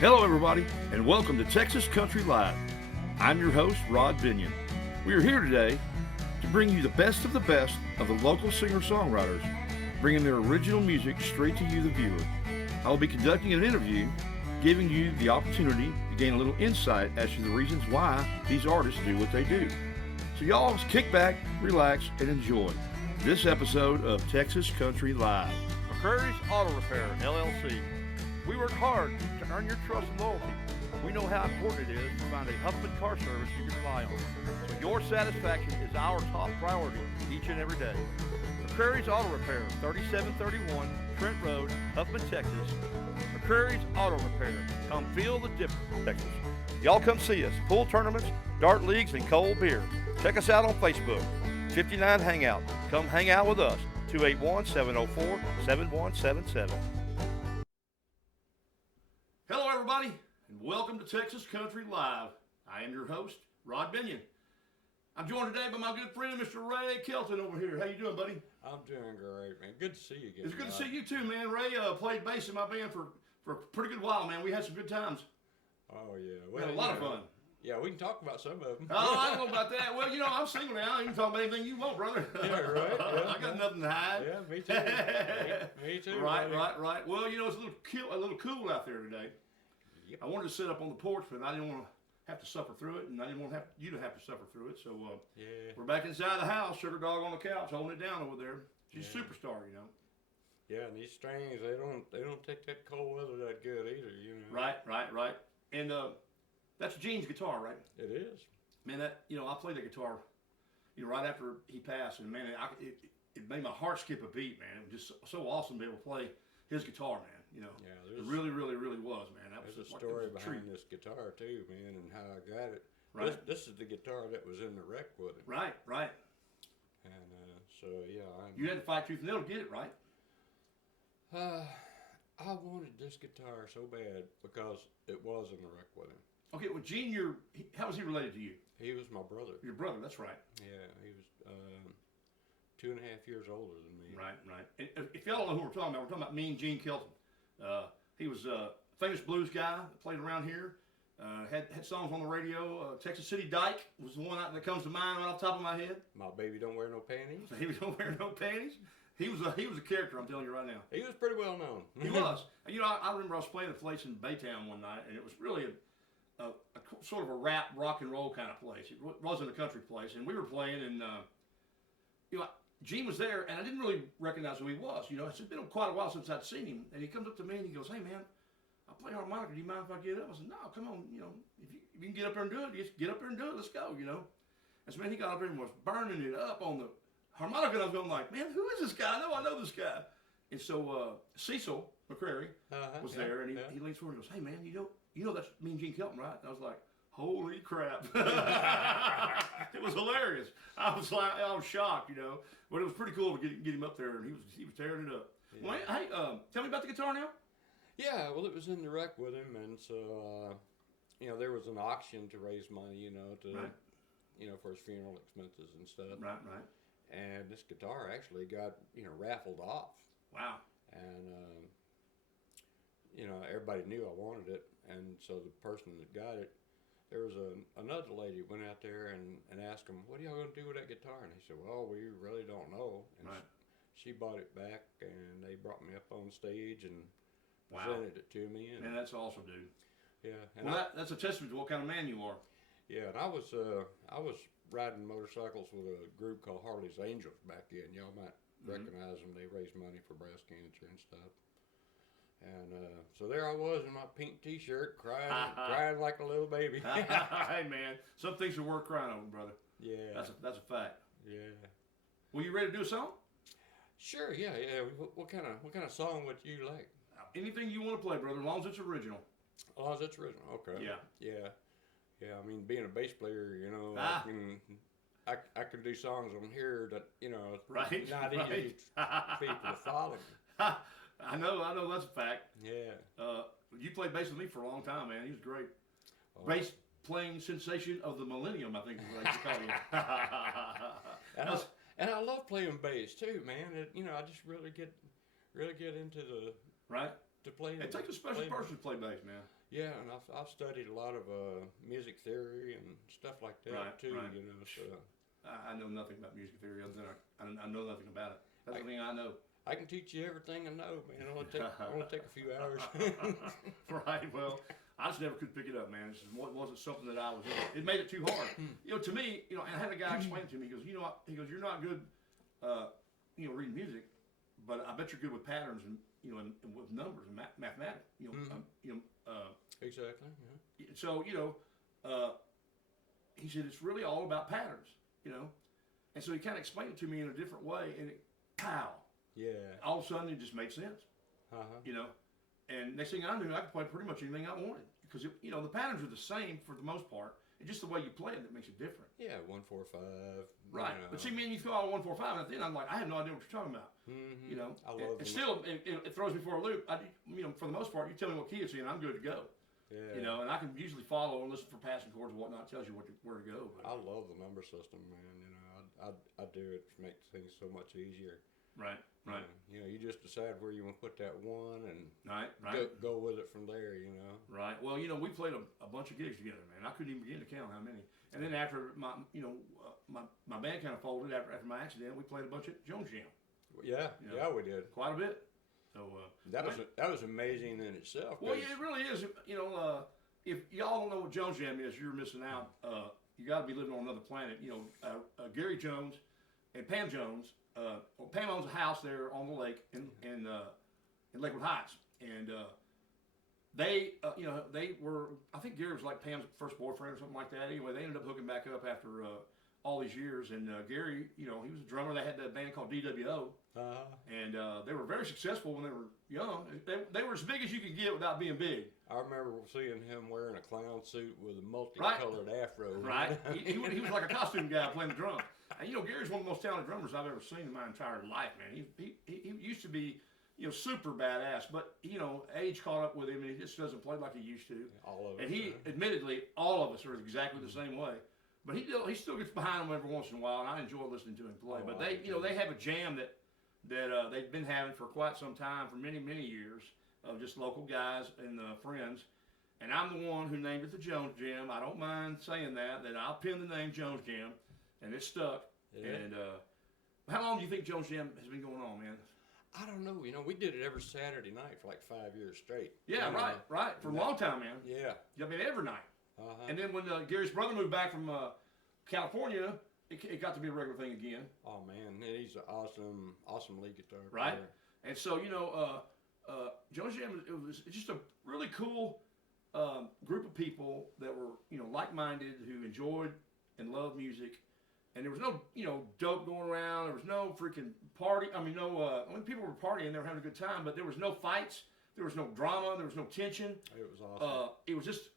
Hello, everybody, and welcome to Texas Country Live. I'm your host, Rod Binion. We are here today to bring you the best of the local singer-songwriters, bringing their original music straight to you, the viewer. I will be conducting an interview, giving you the opportunity to gain a little insight as to the reasons why these artists do what they do. So y'all just kick back, relax, and enjoy this episode of Texas Country Live. McCreary's Auto Repair, LLC. We work hard to earn your trust and loyalty. We know how important it is to find a Huffman car service you can rely on. So your satisfaction is our top priority each and every day. McCreary's Auto Repair, 3731 Trent Road, Huffman, Texas. McCreary's Auto Repair. Come feel the difference, Texas. Y'all come see us. Pool tournaments, dart leagues, and cold beer. Check us out on Facebook. 59 Hangout. Come hang out with us. 281-704-7177. Hello, everybody, and welcome to Texas Country Live. I am your host, Rod Binion. I'm joined today by my good friend, Mr. Ray Kelton over here. How you doing, buddy? I'm doing great, man. Good to see you again. It's good to see you too, man. Ray played bass in my band for a pretty good while, man. We had some good times. Oh, yeah. We had a lot of fun. Yeah, we can talk about some of them. Oh, I don't know about that. Well, I'm single now. You can talk about anything you want, brother. Yeah, right. Yeah, I got nothing to hide. Yeah, me too. me too. Right, buddy. right. Well, it's a little cool out there today. Yep. I wanted to sit up on the porch, but I didn't want to have to suffer through it, and I didn't want you to have to suffer through it. So Yeah. we're back inside the house. Sugar Dog on the couch, holding it down over there. She's a superstar, Yeah, and these strings, they don't take that cold weather that good either, Right. And that's Gene's guitar, right? It is. Man, I played that guitar, right after he passed, and man, it made my heart skip a beat, man. It was just so awesome to be able to play his guitar, man. Yeah, It really, really, really was, man. That there's was a story behind treat. this guitar too, man, and how I got it. Right. This is the guitar that was in the wreck with it. Right. And so yeah, You had to fight tooth and nail to get it, right? I wanted this guitar so bad because it was in the wreck with him. Okay, well, Gene, how was he related to you? He was my brother. Your brother, that's right. Yeah, he was 2.5 years older than me. Right. And if y'all don't know who we're talking about Mean Gene Kelton. He was a famous blues guy that played around here. Had songs on the radio. Texas City Dyke was the one that comes to mind right off the top of my head. My baby don't wear no panties. He don't wear no panties. He was a character, I'm telling you right now. He was pretty well known. He was. I remember I was playing a place in Baytown one night, and it was really a sort of a rap, rock and roll kind of place. It wasn't a country place, and we were playing, and Gene was there, and I didn't really recognize who he was. It's been quite a while since I'd seen him, and he comes up to me and he goes, "Hey man, I play harmonica. Do you mind if I get up?" I said, "No, come on. If you can get up there and do it, just get up there and do it. Let's go." And so man, he got up there and was burning it up on the harmonica, and I was going like, "Man, who is this guy? I know this guy." And so Cecil McCreary was there, and he leans forward and goes, "Hey man, you know that's Mean Gene Kelton, right?" And I was like, "Holy crap!" It was hilarious. I was shocked, but it was pretty cool to get him up there, and he was tearing it up. Yeah. Well, hey, tell me about the guitar now. Yeah, well, it was in the wreck with him, and so there was an auction to raise money, right. For his funeral expenses and stuff. Right. And this guitar actually got raffled off. Wow. And everybody knew I wanted it, and so the person that got it, there was another lady went out there and asked him, "What are y'all going to do with that guitar?" And he said, "Well, we really don't know." And right. she bought it back, and they brought me up on stage and presented it to me. And man, that's awesome, dude. Yeah. And that's a testament to what kind of man you are. Yeah, and I was riding motorcycles with a group called Harley's Angels back then. Y'all might recognize them. They raise money for breast cancer and stuff. And so there I was in my pink T-shirt, crying like a little baby. Hey man, some things are worth crying over, brother. Yeah, that's a fact. Yeah. Well, you ready to do a song? Sure. Yeah. What kind of song would you like? Anything you want to play, brother, as long as it's original. As long as it's original. Okay. Yeah. I mean, being a bass player, I can do songs on here that right, not easy people to follow. I know that's a fact. Yeah. You played bass with me for a long time, man. He was great. Oh. Bass playing sensation of the millennium, I think is what I call you. And I love playing bass too, man. I just really get into the right. to play. It takes a special person to play bass, man. Yeah, and I've studied a lot of music theory and stuff like that too. Right. You know, so I know nothing about music theory other than I know nothing about it. That's the thing I know. I can teach you everything I know, man. It'll only take a few hours. Right. Well, I just never could pick it up, man. It wasn't something that I was. It made it too hard. To me, and I had a guy explain it to me. He goes, you're not good, reading music, but I bet you're good with patterns and and with numbers and mathematics. Exactly. Yeah. So he said it's really all about patterns, and so he kind of explained it to me in a different way, and pow. Yeah. All of a sudden, it just made sense. And next thing I knew, I could play pretty much anything I wanted because the patterns are the same for the most part. It's just the way you play it that makes it different. Yeah, 1-4-5. Right. But see, me and you throw out a 1-4-5, and then I'm like, I have no idea what you're talking about. Mm-hmm. I love it. Still, it throws me for a loop. For the most part, you tell me what key it's in, I'm good to go. Yeah. And I can usually follow and listen for passing chords and whatnot. It tells you where to go. I love the number system, man. I do it to make things so much easier. Right. You just decide where you want to put that one and go with it from there, Right. Well, we played a bunch of gigs together, man. I couldn't even begin to count how many. And then after my band kind of folded after my accident, we played a bunch of Jones Jam. Yeah, we did. Quite a bit. So that was amazing in itself. Well, yeah, it really is. If y'all don't know what Jones Jam is, you're missing out. You got to be living on another planet. Gary Jones and Pam Jones. Pam owns a house there on the lake in Lakewood Heights, and they were. I think Gary was like Pam's first boyfriend or something like that. Anyway, they ended up hooking back up after all these years, and Gary, he was a drummer. They had that band called DWO, and they were very successful when they were young. They were as big as you could get without being big. I remember seeing him wearing a clown suit with a multicolored afro. Right, he was like a costume guy playing the drums. And Gary's one of the most talented drummers I've ever seen in my entire life, man. He used to be, super badass, but age caught up with him, and he just doesn't play like he used to. All of us. And admittedly, all of us are exactly the same way. But he still gets behind them every once in a while, and I enjoy listening to him play. But they have a jam that they've been having for quite some time, for many years, of just local guys and friends. And I'm the one who named it the Jones Jam. I don't mind saying that I'll pin the name Jones Jam, and it stuck. Yeah. And how long do you think Jones Jam has been going on, man? I don't know. We did it every Saturday night for like 5 years straight. Yeah, right. For a long time, man. Yeah. I mean, every night. Uh-huh. And then when Gary's brother moved back from California, it got to be a regular thing again. Oh man, he's an awesome lead guitar player. Right. And so Jones Jam, it was just a really cool group of people that were like-minded, who enjoyed and loved music. And there was no dope going around. There was no freaking party. People were partying, they were having a good time, but there was no fights. There was no drama. There was no tension. It was awesome. It was just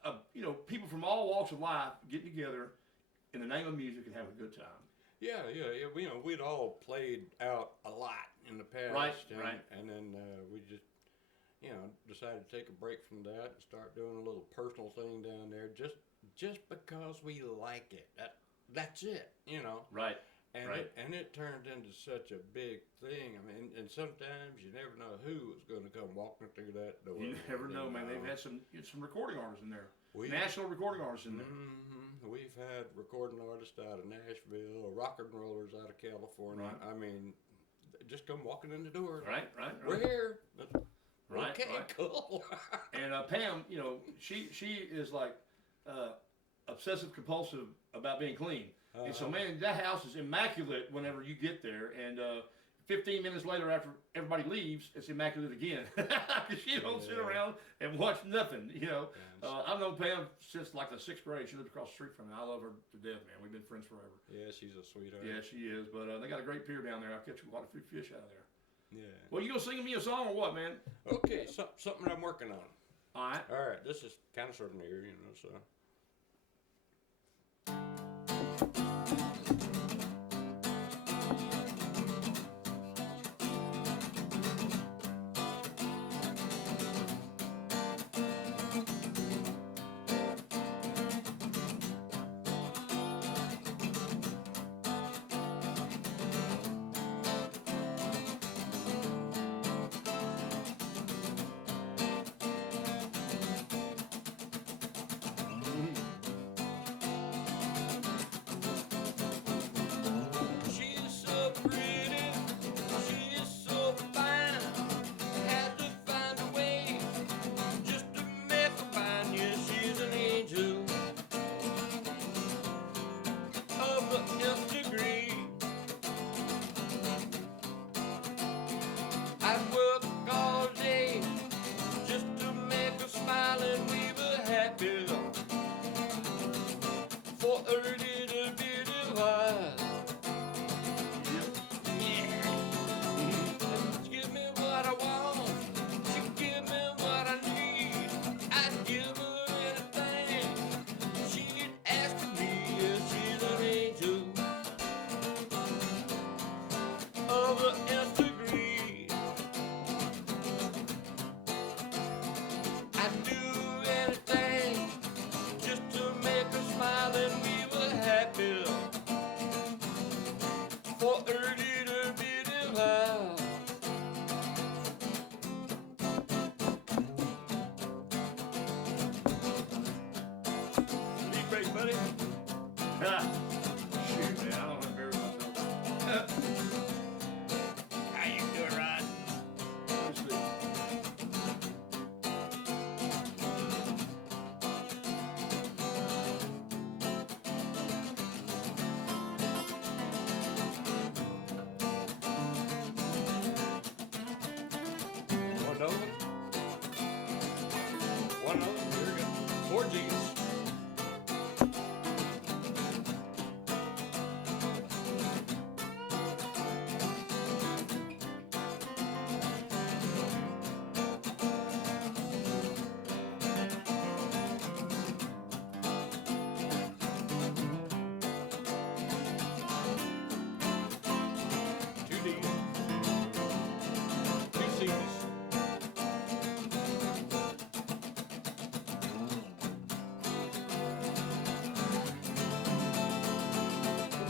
people from all walks of life getting together in the name of music and having a good time. Yeah. We'd all played out a lot in the past. Right. And then we just, decided to take a break from that and start doing a little personal thing down there, just because we like it. That's it. Right. And it turned into such a big thing. I mean, and sometimes you never know who is going to come walking through that door. You never know, man. They've had some recording artists in there. National recording artists in there. Mm-hmm. We've had recording artists out of Nashville, rock and rollers out of California. Right. I mean, just come walking in the door. Right. We're here. Right. Okay, cool. And Pam, she is like obsessive compulsive about being clean. And so, man, that house is immaculate whenever you get there. And 15 minutes later, after everybody leaves, it's immaculate again. Because she don't sit around and watch nothing, I've known Pam since like the 6th grade. She lives across the street from me. I love her to death, man. We've been friends forever. Yeah, she's a sweetheart. Yeah, she is. But they got a great pier down there. I've catch a lot of fish out of there. Yeah. Well, you gonna sing me a song or what, man? Okay, something I'm working on. All right. All right, this is kind of sort of near, so. anything just to make her smile, and we were happy for a little bit of while. Lead break, buddy. Shoot, man, I don't have very much. How you doing, Rod? Let's see. One over. One over. Here we go. 4 G's. Two D's. 2 C's.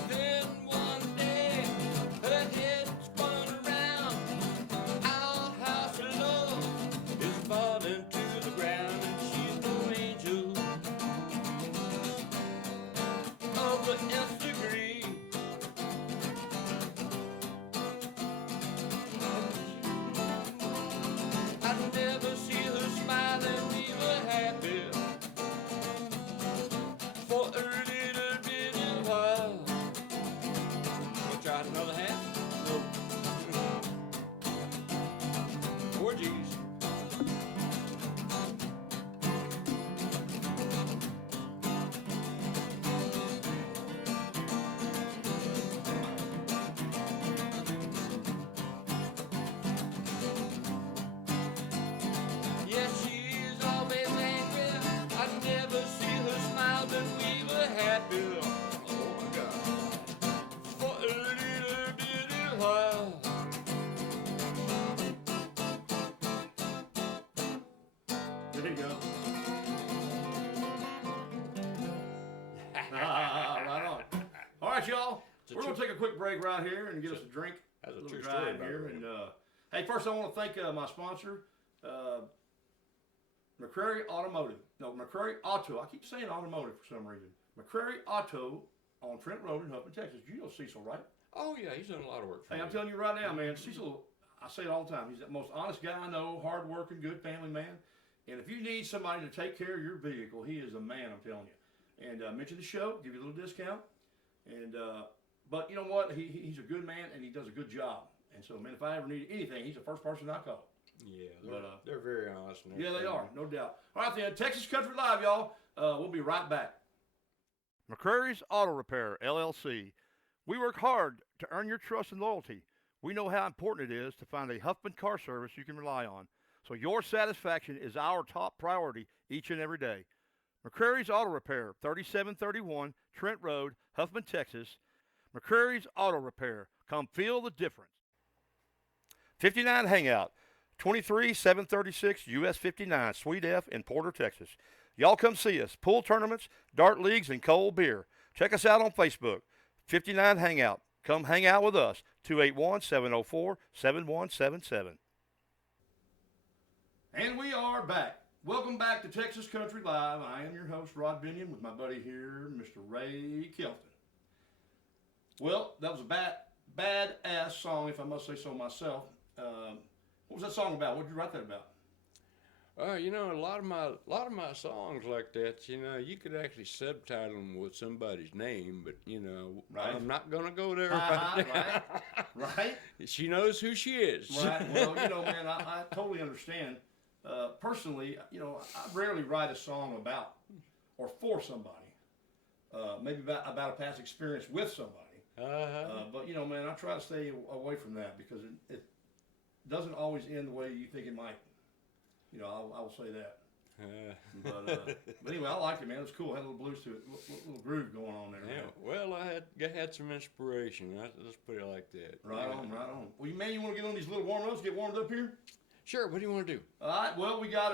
Then one day, her head spun around. Our house of love is falling to the ground, and she's no angel of the nth degree. I'd never see her smile, and we were happy for a little bit of while. We'll try another half. Nope. 4 G's. Yes, she is always angry. I never see her smile, but we were happy. Oh my God. For a little bit of while. There you go. Right on. All right, y'all. It's a We're going to true- take a quick break right here and get us a drink. That's a little true dry story in about here. her. And hey, first I want to thank my sponsor, McCrary Automotive. No, McCrary Auto. I keep saying automotive for some reason. McCrary Auto on Trent Road in Huffman, Texas. You know Cecil, right? Oh yeah, he's done a lot of work for Hey, me. I'm telling you right now, man, Cecil, I say it all the time. He's the most honest guy I know, hard-working, good family man. And if you need somebody to take care of your vehicle, he is the man, I'm telling you. And mention the show, give you a little discount. And but you know what? He's a good man, and he does a good job. And so, man, if I ever need anything, he's the first person I call. Yeah, But, they're very honest. And Yeah, they everything. are, no doubt. All right, then, Texas Country Live, y'all. We'll be right back. McCrary's Auto Repair, LLC. We work hard to earn your trust and loyalty. We know how important it is to find a Huffman car service you can rely on. So your satisfaction is our top priority each and every day. McCrary's Auto Repair, 3731 Trent Road, Huffman, Texas. McCrary's Auto Repair. Come feel the difference. 59 Hangout, 23736 US 59, Suite F in Porter, Texas. Y'all come see us. Pool tournaments, dart leagues, and cold beer. Check us out on Facebook. 59 Hangout. Come hang out with us. 281-704-7177. And we are back. Welcome back to Texas Country Live. I am your host, Rod Binion, with my buddy here, Mr. Ray Kelton. Well, that was a badass song, if I must say so myself. What was that song about? What did you write that about? You know, a lot of my songs like that, you know, you could actually subtitle them with somebody's name, but you know, Right. I'm not gonna go there Uh-huh, right now. Right? She knows who she is. Right. Well, you know, man, I totally understand. Personally, you know, I rarely write a song about or for somebody. Maybe about a past experience with somebody. But you know, man, I try to stay away from that because it doesn't always end the way you think it might. You know, I will say that. But anyway, I liked it, man. It was cool. It had a little blues to it, little groove going on there. Yeah, Man. well, I had some inspiration. Let's put it like that. Right on, right on. Well, man, you want to get on these little warm-ups, get warmed up here? Sure. What do you want to do? All right. Well, we got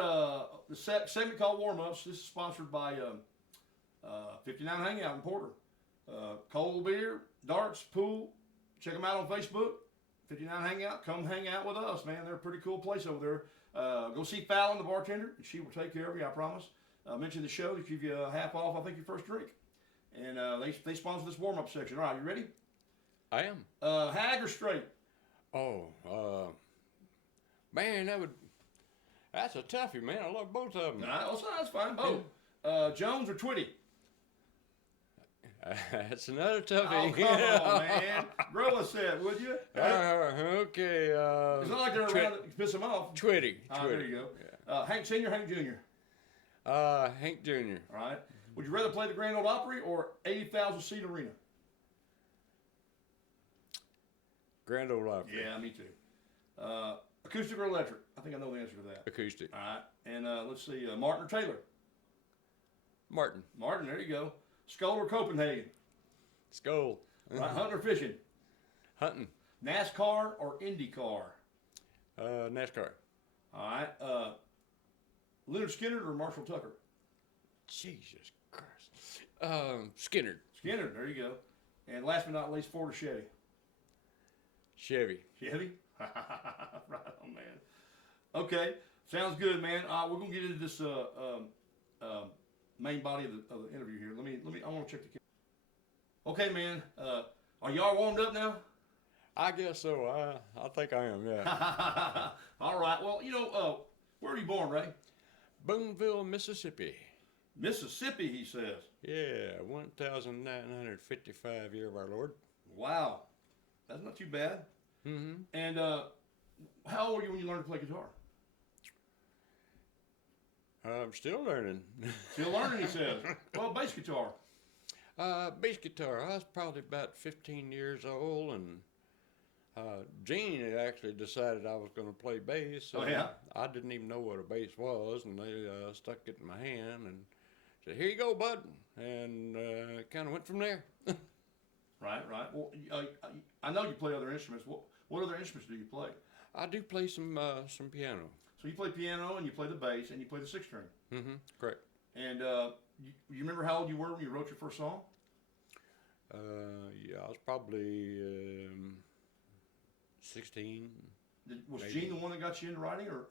the segment called Warm Ups. This is sponsored by 59 Hangout in Porter. Cold beer, darts, pool. Check them out on Facebook. 59 Hangout. Come hang out with us, man. They're a pretty cool place over there. Go see Fallon, the bartender. She will take care of you, I promise. Mention the show. They give you half off, I think, your first drink. And they sponsor this warm-up section. All right, you ready? I am. Hag or straight? Oh, man, that's a toughie, man. I love both of them. All right, well, that's fine. Both. Jones or Twitty? That's another toughie. Oh, come on, man. Grow a set, would you? Okay. It's not like they're around to piss them off. Twitty. There you go. Yeah. Hank Sr., Hank Jr.? Hank Jr. All right. Would you rather play the Grand Ole Opry or 80,000-seat arena? Grand Ole Opry. Yeah, me too. Acoustic or electric? I think I know the answer to that. Acoustic. All right. And let's see, Martin or Taylor? Martin. Martin, there you go. Skull or Copenhagen? Skull. Right, hunting or fishing? Hunting. NASCAR or IndyCar? NASCAR. All right. Leonard Skinner or Marshall Tucker? Jesus Christ. Skinner. Skinner, there you go. And last but not least, Ford or Chevy? Chevy. Chevy? Right on, man. Okay, sounds good, man. We're gonna get into this main body of the interview here. Let me. I want to check the camera. Okay, man. Are y'all warmed up now? I guess so. I think I am. Yeah. All right. Well, where were you born, Ray? Booneville, Mississippi. Mississippi, he says. Yeah, 1,955 year of our Lord. Wow, that's not too bad. Mm-hmm. And how old were you when you learned to play guitar? I'm still learning. Still learning, he says. Well, bass guitar. Bass guitar. I was probably about 15 years old, and Gene had actually decided I was going to play bass. Oh, yeah? I didn't even know what a bass was, and they stuck it in my hand and said, "Here you go, bud," and it kind of went from there. Right. Well, I know you play other instruments. What other instruments do you play? I do play some piano. So you play piano, and you play the bass, and you play the six string. Mm-hmm. Correct. And you remember how old you were when you wrote your first song? Yeah, I was probably 16. Was maybe. Gene the one that got you into writing, or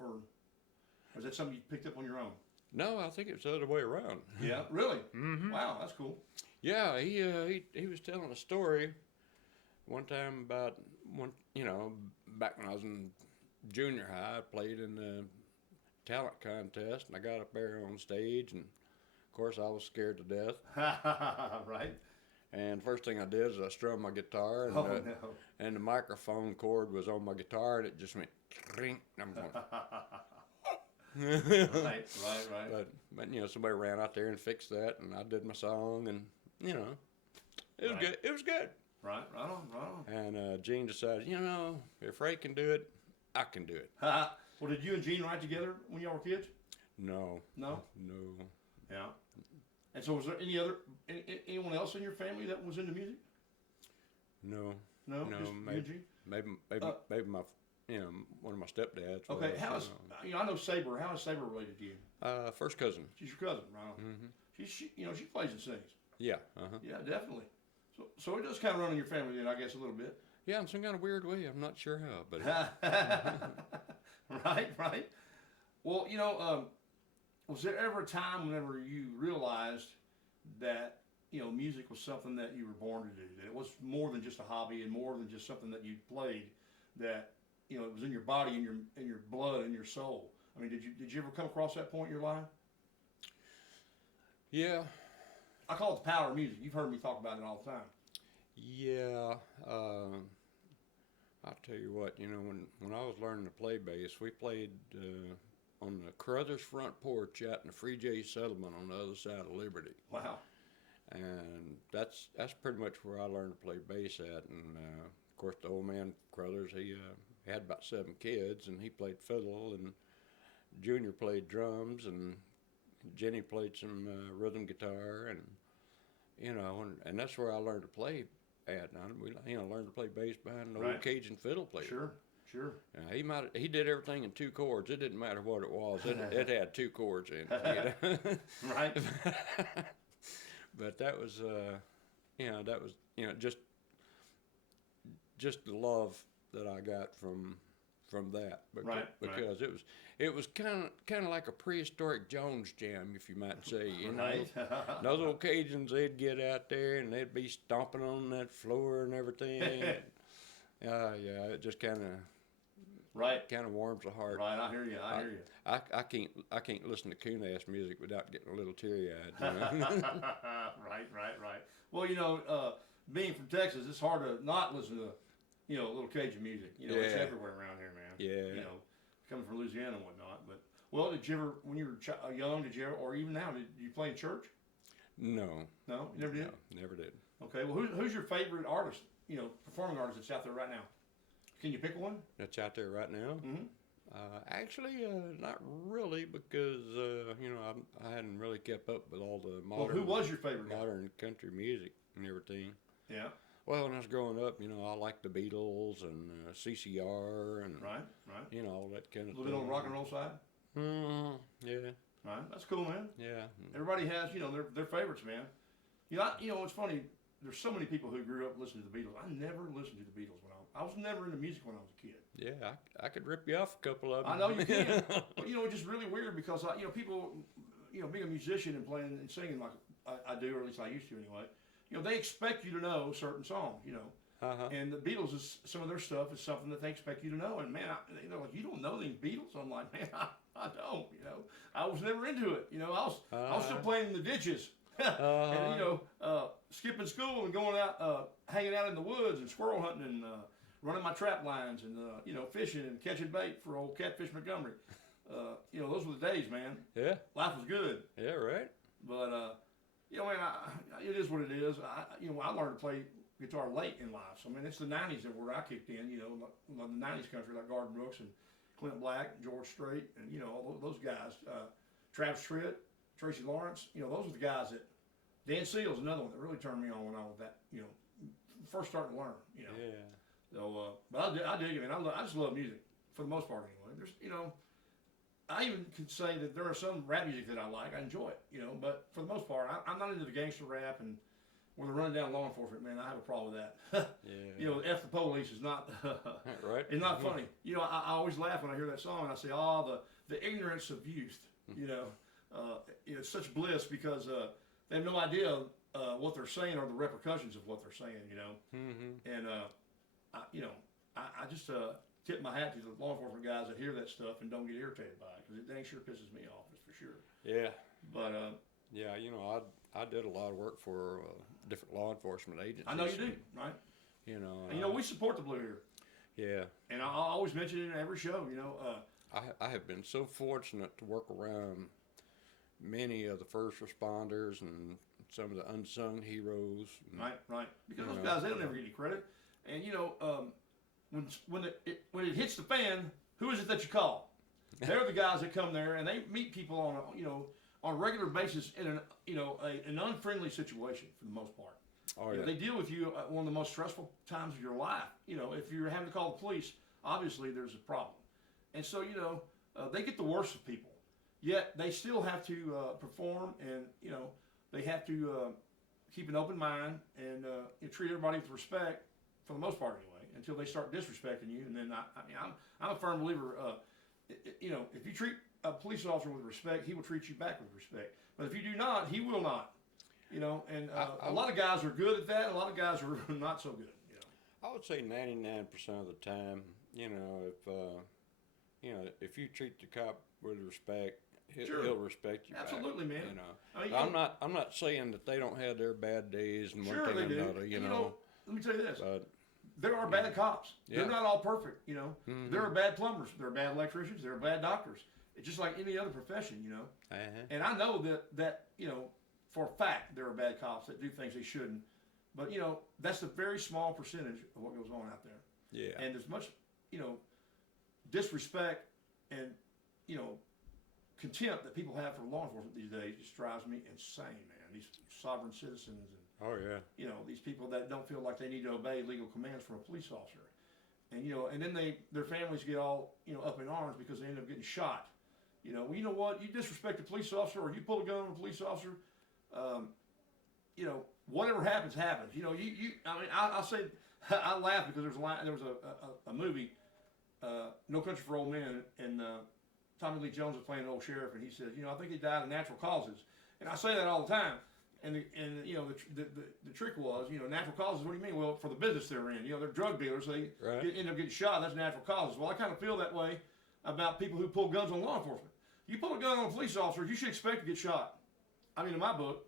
was that something you picked up on your own? No, I think it's the other way around. Yeah, really? Mm-hmm. Wow, that's cool. Yeah, he was telling a story one time about back when I was in junior high. I played in the talent contest, and I got up there on stage, and of course I was scared to death. Right. And first thing I did is I strummed my guitar, and and the microphone cord was on my guitar, and it just went clink. I'm going. Right. But somebody ran out there and fixed that, and I did my song, and it was good. It was good. Right on. And Gene decided, if Ray can do it, I can do it. Well, did you and Gene write together when y'all were kids? No. No. No. Yeah. And so, was there anyone else in your family that was into music? No. No. Just you and Gene? Maybe my one of my stepdads. Okay. Was, I know Saber. How is Saber related to you? First cousin. She's your cousin, right? Mm-hmm. She plays and sings. Yeah. Uh-huh. Yeah, definitely. So it does kind of run in your family then, I guess, a little bit. Yeah, in some kind of weird way. I'm not sure how, but. Right. Well, was there ever a time whenever you realized that music was something that you were born to do? That it was more than just a hobby and more than just something that you played. That it was in your body, in your blood, in your soul. I mean, did you ever come across that point in your life? Yeah. I call it the power of music. You've heard me talk about it all the time. Yeah. I'll tell you what, when I was learning to play bass, we played on the Carruthers front porch out in the Free J settlement on the other side of Liberty. Wow. And that's pretty much where I learned to play bass at. And of course, the old man Carruthers, he had about 7 kids, and he played fiddle, and Junior played drums, and Jenny played some rhythm guitar, and and that's where I learned to play at. And we learned to play bass behind an old Cajun fiddle player. Sure. He did everything in 2 chords. It didn't matter what it was. It had 2 chords in it. You know? Right. But that was, just the love that I got from that. Right. Because it was kind of like a prehistoric Jones jam, if you might say. You know, Right. those old Cajuns, they'd get out there and they'd be stomping on that floor and everything. Yeah, it just kind of warms the heart. Right. I hear you. I hear you. I can't listen to coon-ass music without getting a little teary-eyed. You know? Right. Well, being from Texas, it's hard to not listen to, little Cajun music. It's everywhere around here, man. Yeah. Coming from Louisiana and whatnot. But, well, did you ever, when you were young, or even now, did you play in church? No. No? You never did? No, never did. Okay. Well, who's your favorite artist, performing artist that's out there right now? Can you pick one? That's out there right now? Mm-hmm. Actually, not really, because I hadn't really kept up with all the modern. Well, who was your favorite guy? Modern country music and everything. Yeah. Well, when I was growing up, I liked the Beatles and CCR and Right. all that kind of A little stuff. bit on the rock and roll side. Yeah. Right. That's cool, man. Yeah. Everybody has, their favorites, man. It's funny. There's so many people who grew up listening to the Beatles. I never listened to the Beatles when I was never into music when I was a kid. Yeah, I could rip you off a couple of them. I know you can. But, it's just really weird because, people, being a musician and playing and singing like I do, or at least I used to anyway, they expect you to know certain songs, Uh-huh. And the Beatles, some of their stuff is something that they expect you to know. And, man, they're like, you don't know these Beatles? I'm like, man, I don't, I was never into it. I was still playing in the ditches. And, skipping school and going out, hanging out in the woods and squirrel hunting and running my trap lines and, fishing and catching bait for old Catfish Montgomery. Those were the days, man. Yeah. Life was good. Yeah, right. But, man, it is what it is. I learned to play guitar late in life. So, I mean, it's the 90s that where I kicked in, the 90s country like Garden Brooks and Clint Black, George Strait, and, all those guys. Travis Tritt, Tracy Lawrence, those are the guys that, Dan Seal's another one that really turned me on when I was that, first starting to learn, Yeah. So, but I dig it, man. I just love music for the most part anyway. There's, I even could say that there are some rap music that I like. I enjoy it, but for the most part, I'm not into the gangster rap and when they're running down law enforcement, man, I have a problem with that. Yeah. F the police is not, right. It's not funny. I always laugh when I hear that song and I say, oh, the ignorance of youth, it's such bliss because they have no idea what they're saying or the repercussions of what they're saying, Mm-hmm. And I just tip my hat to the law enforcement guys that hear that stuff and don't get irritated by it because it dang sure pisses me off, that's for sure. Yeah. But yeah, I did a lot of work for different law enforcement agencies. I know you do, right? And, we support the Blue here. Yeah. And I always mention it in every show, I have been so fortunate to work around many of the first responders and some of the unsung heroes. Right. Because those guys, they don't ever get any credit. And when it hits the fan, who is it that you call? They're the guys that come there and they meet people on a regular basis in an unfriendly situation for the most part. Oh, yeah. They deal with you at one of the most stressful times of your life. If you're having to call the police, obviously there's a problem. And so, they get the worst of people. Yet they still have to perform and, they have to keep an open mind and treat everybody with respect for the most part anyway, until they start disrespecting you. And then I'm a firm believer, if you treat a police officer with respect, he will treat you back with respect. But if you do not, he will not. And a lot of guys are good at that. A lot of guys are not so good. I would say 99% of the time, if you treat the cop with respect, he'll respect you. Absolutely, back, man. I'm not saying that they don't have their bad days and one Sure thing they or do. another. Let me tell you this. But, there are bad cops. Yeah. They're not all perfect, Mm-hmm. There are bad plumbers. There are bad electricians. There are bad doctors. It's just like any other profession, Uh-huh. And I know that for a fact there are bad cops that do things they shouldn't. But, that's a very small percentage of what goes on out there. Yeah. And there's much, disrespect and, contempt that people have for law enforcement these days just drives me insane, man. These sovereign citizens and, Oh, yeah. these people that don't feel like they need to obey legal commands from a police officer. and and then their families get all up in arms because they end up getting shot. Well, you know what? You disrespect a police officer, or you pull a gun on a police officer. Whatever happens, happens. I mean, I'll say, I laugh because there was a movie, No Country for Old Men, and Tommy Lee Jones was playing an old sheriff, and he said, I think he died of natural causes, and I say that all the time. And the trick was, natural causes. What do you mean? Well, for the business they're in, they're drug dealers. They end up getting shot. That's natural causes. Well, I kind of feel that way about people who pull guns on law enforcement. You pull a gun on a police officer, you should expect to get shot. I mean, in my book,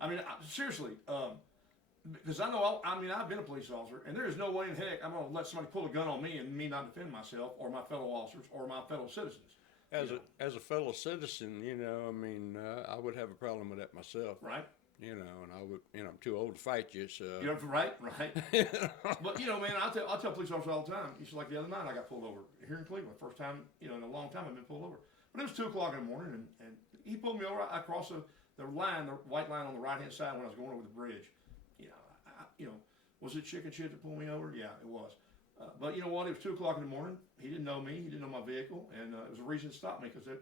I mean, seriously, because I've been a police officer, and there is no way in heck I'm going to let somebody pull a gun on me and me not defend myself or my fellow officers or my fellow citizens. As a fellow citizen, I would have a problem with that myself. Right. And I would, I'm too old to fight you, so. Right. But, man, I'll tell police officers all the time. It's like the other night I got pulled over here in Cleveland. First time, in a long time I've been pulled over. But it was 2 o'clock in the morning, and he pulled me over. I crossed the white line on the right-hand side when I was going over the bridge. Was it chicken shit that pulled me over? Yeah, it was. But you know what? It was 2 o'clock in the morning. He didn't know me. He didn't know my vehicle, and it was a reason to stop me because at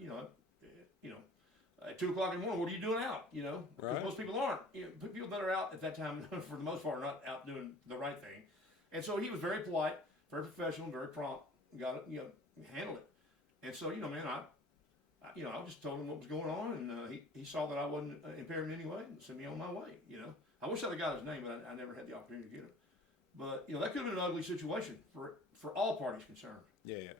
2 o'clock in the morning, what are you doing out? Because right. Most people aren't. People that are out at that time, for the most part, are not out doing the right thing. And so he was very polite, very professional, very prompt. Got it, handled it. And so man, I just told him what was going on, and he saw that I wasn't impaired in any way, and sent me on my way. I wish I'd got his name, but I never had the opportunity to get him. But that could have been an ugly situation for all parties concerned. Yeah.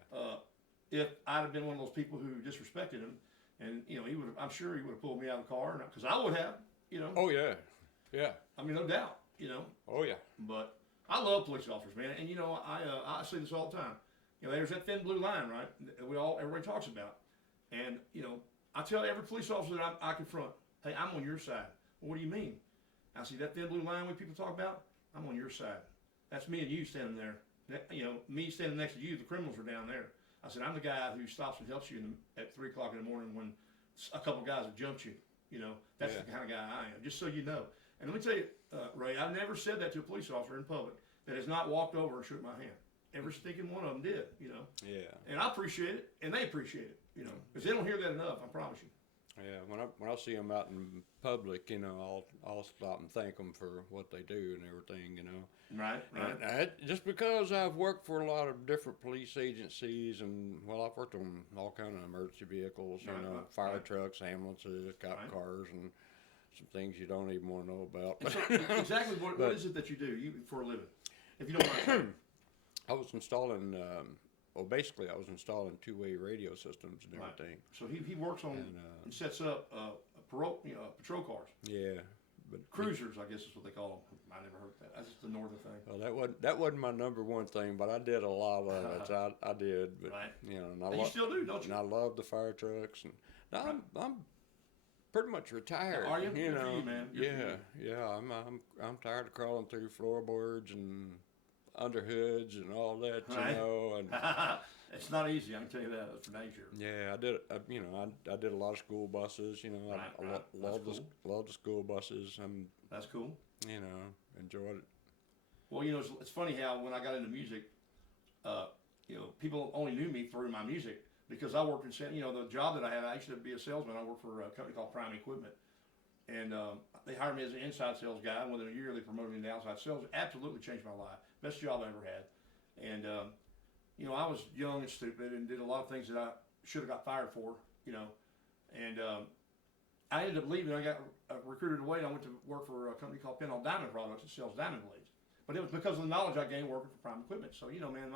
If I'd have been one of those people who disrespected him, and he would have, I'm sure he would have pulled me out of the car, because I would have. Oh yeah. Yeah. I mean, no doubt. Oh yeah. But I love police officers, man, and I say this all the time. There's that thin blue line, right? That everybody talks about, and I tell every police officer that I confront, hey, I'm on your side. Well, what do you mean? I see that thin blue line when people talk about. I'm on your side. That's me and you standing there. Me standing next to you. The criminals are down there. I said, I'm the guy who stops and helps you at 3 o'clock in the morning when a couple of guys have jumped you. That's the kind of guy I am. Just so you know. And let me tell you, Ray, I've never said that to a police officer in public that has not walked over and shook my hand. Every stinking one of them did. Yeah. And I appreciate it, and they appreciate it. Because they don't hear that enough. I promise you. Yeah, when I see them out in public, I'll stop and thank them for what they do and everything, Right. And just because I've worked for a lot of different police agencies, and I've worked on all kind of emergency vehicles, fire trucks, ambulances, cop cars, and some things you don't even want to know about. So exactly what is it that you do for a living, if you don't mind? I was installing. Basically, I was installing two-way radio systems and everything. Right. So he works on and sets up patrol cars. Yeah, but cruisers, I guess is what they call them. I never heard that. That's just the northern thing. Well, that wasn't my number one thing, but I did a lot of it. I did, but right. And you still do, don't you? And I love the fire trucks, and now I'm pretty much retired. Are you? Good for you, man. Yeah. I'm tired of crawling through floorboards and under hoods and all that, and it's not easy. I can tell you that. That's for dang sure. Yeah, I did. I did a lot of school buses. I love the school buses. That's cool. Enjoyed it. Well, it's funny how when I got into music, people only knew me through my music because I worked in the job that I had. I used to be a salesman. I worked for a company called Prime Equipment. And they hired me as an inside sales guy, and within a year they promoted me to outside sales. It absolutely changed my life. Best job I ever had. And, I was young and stupid and did a lot of things that I should have got fired for, And I ended up leaving. I got recruited away, and I went to work for a company called Pinhole Diamond Products that sells diamond blades. But it was because of the knowledge I gained working for Prime Equipment. So, man,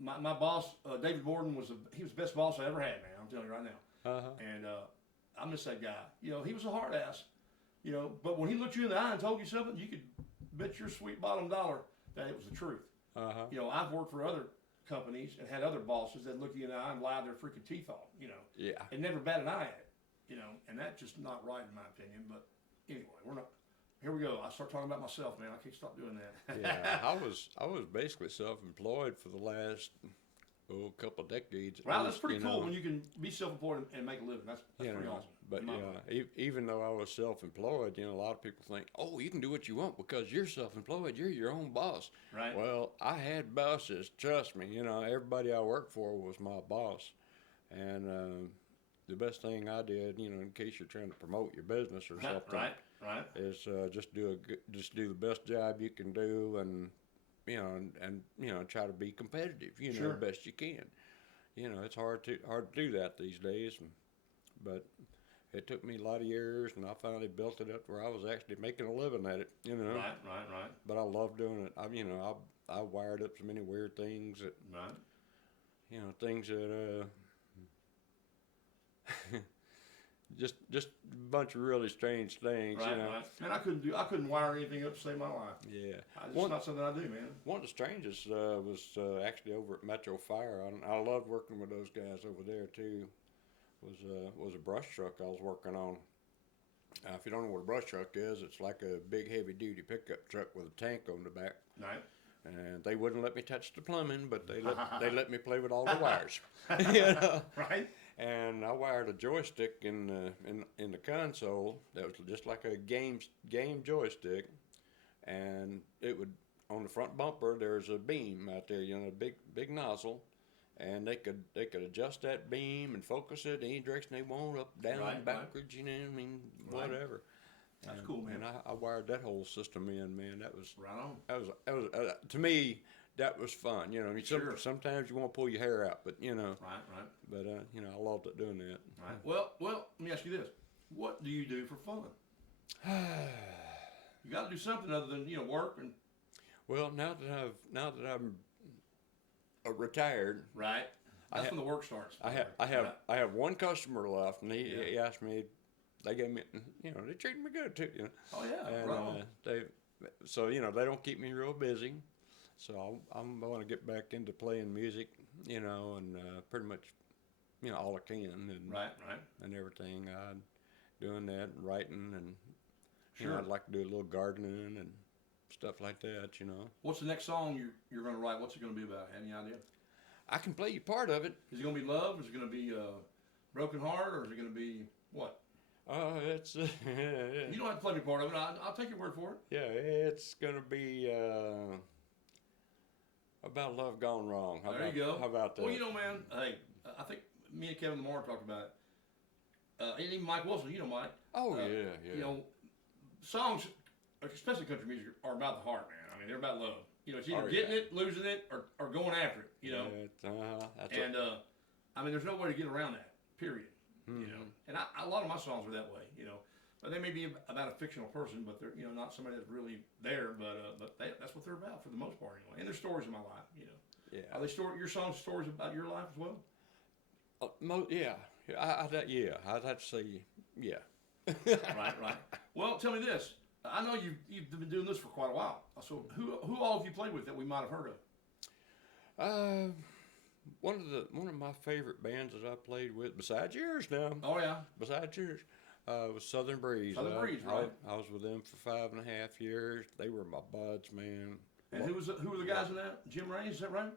my boss, David Borden, he was the best boss I ever had, man. I'm telling you right now. And I miss that guy. He was a hard ass, but when he looked you in the eye and told you something, you could bet your sweet bottom dollar that it was the truth. I've worked for other companies and had other bosses that look you in the eye and lie their freaking teeth off, Yeah. And never bat an eye at it, and that's just not right in my opinion. But anyway, here we go. I start talking about myself, man. I can't stop doing that. Yeah, I was basically self-employed for the last couple of decades. Wow, that's pretty cool when you can be self-employed and make a living. That's pretty awesome. But even though I was self-employed, a lot of people think, oh, you can do what you want because you're self-employed. You're your own boss. Right. Well, I had bosses. Trust me. Everybody I worked for was my boss. And the best thing I did, in case you're trying to promote your business or something, right, is just do the best job you can do, and try to be competitive. Sure. The best you can. It's hard to do that these days, but it took me a lot of years, and I finally built it up where I was actually making a living at it. Right. But I love doing it. I wired up so many weird things that things that just a bunch of really strange things. Right. Man, I couldn't wire anything up to save my life. Yeah. It's not something I do, man. One of the strangest was actually over at Metro Fire. I loved working with those guys over there too. Was a brush truck I was working on. If you don't know what a brush truck is, it's like a big heavy duty pickup truck with a tank on the back. Right. And they wouldn't let me touch the plumbing, but they let me play with all the wires. Right. And I wired a joystick in the console that was just like a game joystick, and it would, on the front bumper there's a beam out there, a big nozzle, and they could adjust that beam and focus it any direction they want, up, down, backwards, whatever. That's cool, man. And I wired that whole system in, man. That was right on. That was to me, that was fun. Sure. Sometimes you want to pull your hair out, but Right. But I loved it doing that. Right. Well, let me ask you this: what do you do for fun? You got to do something other than work and. Well, now that I'm retired. Right. That's when the work starts. I have one customer left, and he asked me. They gave me, they treated me good too. Oh yeah. And right. they don't keep me real busy. So I'm going to get back into playing music, and pretty much, all I can, and right, and everything. Doing that, and writing, and sure. I'd like to do a little gardening and stuff like that. What's the next song you're going to write? What's it going to be about? Any idea? I can play you part of it. Is it going to be love? Is it going to be broken heart, or is it going to be what? It's. You don't have to play me part of it. I'll take your word for it. Yeah, it's going to be. About love gone wrong. There you go. How about that? Well, man, hey, I think me and Kevin Lamar talked about it. And even Mike Wilson, Mike. Oh, yeah. Songs, especially country music, are about the heart, man. I mean, they're about love. It's either getting it, losing it, or going after it, there's no way to get around that, period. Mm-hmm. And a lot of my songs are that way, But they may be about a fictional person, but they're not somebody that's really there. But that's what they're about for the most part, anyway. And there's stories in my life, Yeah. Are they your songs stories about your life as well? Yeah. I'd have to say yeah. Right. Well, tell me this. I know you've been doing this for quite a while. So who all have you played with that we might have heard of? One of my favorite bands that I played with, besides yours now. Oh yeah. Besides yours. Was Southern Breeze. Southern Breeze, right? I was with them for 5.5 years. They were my buds, man. And who were the guys in that? Jim Raines, is that right?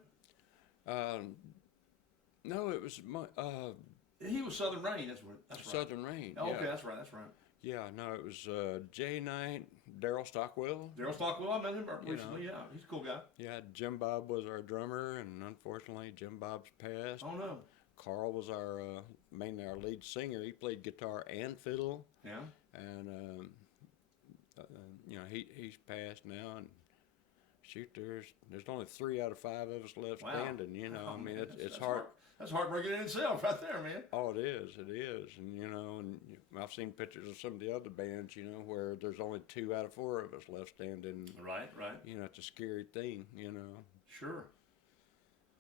No, it was my. He was Southern Rain. That's right. Southern Rain. Oh, yeah. okay, that's right. Yeah, no, it was Jay Knight, Daryl Stockwell. Daryl Stockwell, I met him recently. Yeah, he's a cool guy. Yeah, Jim Bob was our drummer, and unfortunately, Jim Bob's passed. Oh no. Carl was mainly our lead singer. He played guitar and fiddle. Yeah. And he's passed now, and shoot, there's only 3 out of 5 of us left standing. It's hard. That's heartbreaking in itself, right there, man. Oh, it is, and and I've seen pictures of some of the other bands, where there's only 2 out of 4 of us left standing. Right. It's a scary thing, Sure.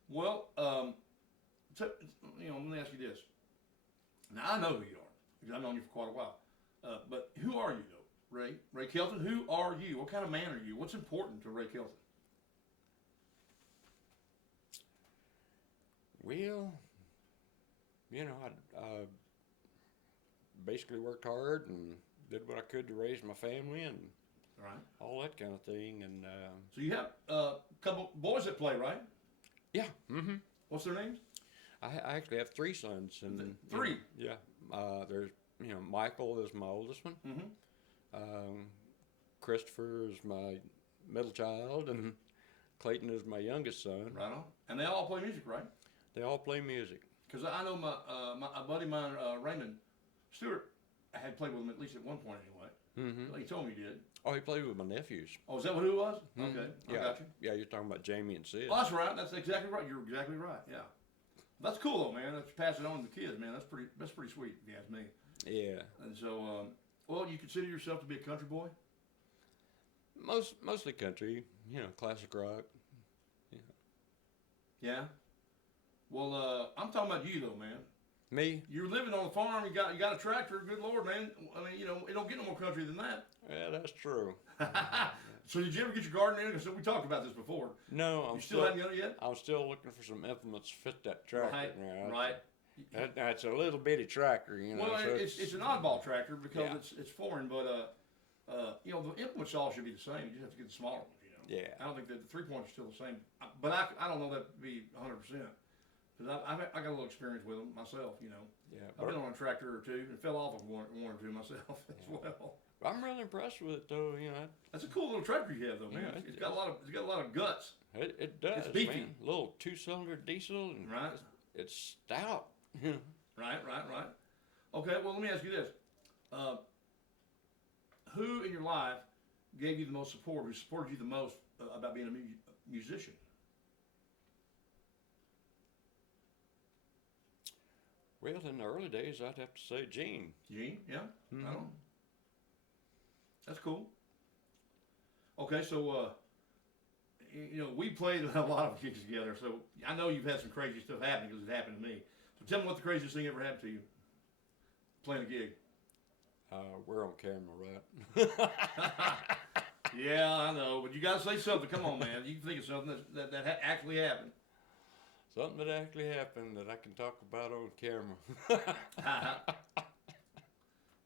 Well, let me ask you this. Now I know who you are because I've known you for quite a while. But who are you though, Ray? Ray Kelton. Who are you? What kind of man are you? What's important to Ray Kelton? Well, I basically worked hard and did what I could to raise my family and all that kind of thing. And so you have a couple boys that play, right? Yeah. Mm-hmm. What's their names? I actually have 3 sons. And 3? There's Michael is my oldest one. Mm-hmm. Christopher is my middle child, and Clayton is my youngest son. Right on. And they all play music, right? They all play music. Because I know a buddy of mine, Raymond Stewart, had played with him at least at one point anyway. Mm-hmm. He told me he did. Oh, he played with my nephews. Oh, is that who it was? Mhm. Okay, I Yeah. got you. Yeah, you're talking about Jamie and Sid. Oh, that's right. That's exactly right. You're exactly right. Yeah. That's cool though, man. That's passing on to the kids, man. That's pretty sweet, if you ask me. Yeah. And so, well, you consider yourself to be a country boy? Mostly country, classic rock. Yeah. Well, I'm talking about you though, man. Me? You're living on a farm. You got a tractor. Good Lord, man. I mean, it don't get no more country than that. Yeah, that's true. So did you ever get your garden in? Because we talked about this before. No, You still haven't got it yet? I'm still looking for some implements to fit that tractor. Right. That's a little bitty tractor, Well, so it's an oddball tractor because Yeah. it's foreign, but the implements all should be the same. You just have to get the smaller ones. Yeah. I don't think that the 3-pointers are still the same, but I don't know that to be 100%. Because I got a little experience with them myself, Yeah. I've been on a tractor or two and fell off of one or two myself as well. I'm really impressed with it, though. That's a cool little tractor you have, though, man. Yeah, It's got a lot of guts. It does. It's beefy. Man. Little 2-cylinder diesel, and Right. it's stout. Right. Okay, well, let me ask you this: who in your life gave you the most support? Who supported you the most about being a musician? Well, in the early days, I'd have to say Gene. Gene, yeah. Mhm. I don't. That's cool. Okay, so we played a lot of gigs together, so I know you've had some crazy stuff happen because it happened to me. So tell me what the craziest thing ever happened to you playing a gig. We're on camera, right? Yeah, I know, but you got to say something. Come on, man. You can think of something that actually happened. Something that actually happened that I can talk about on camera.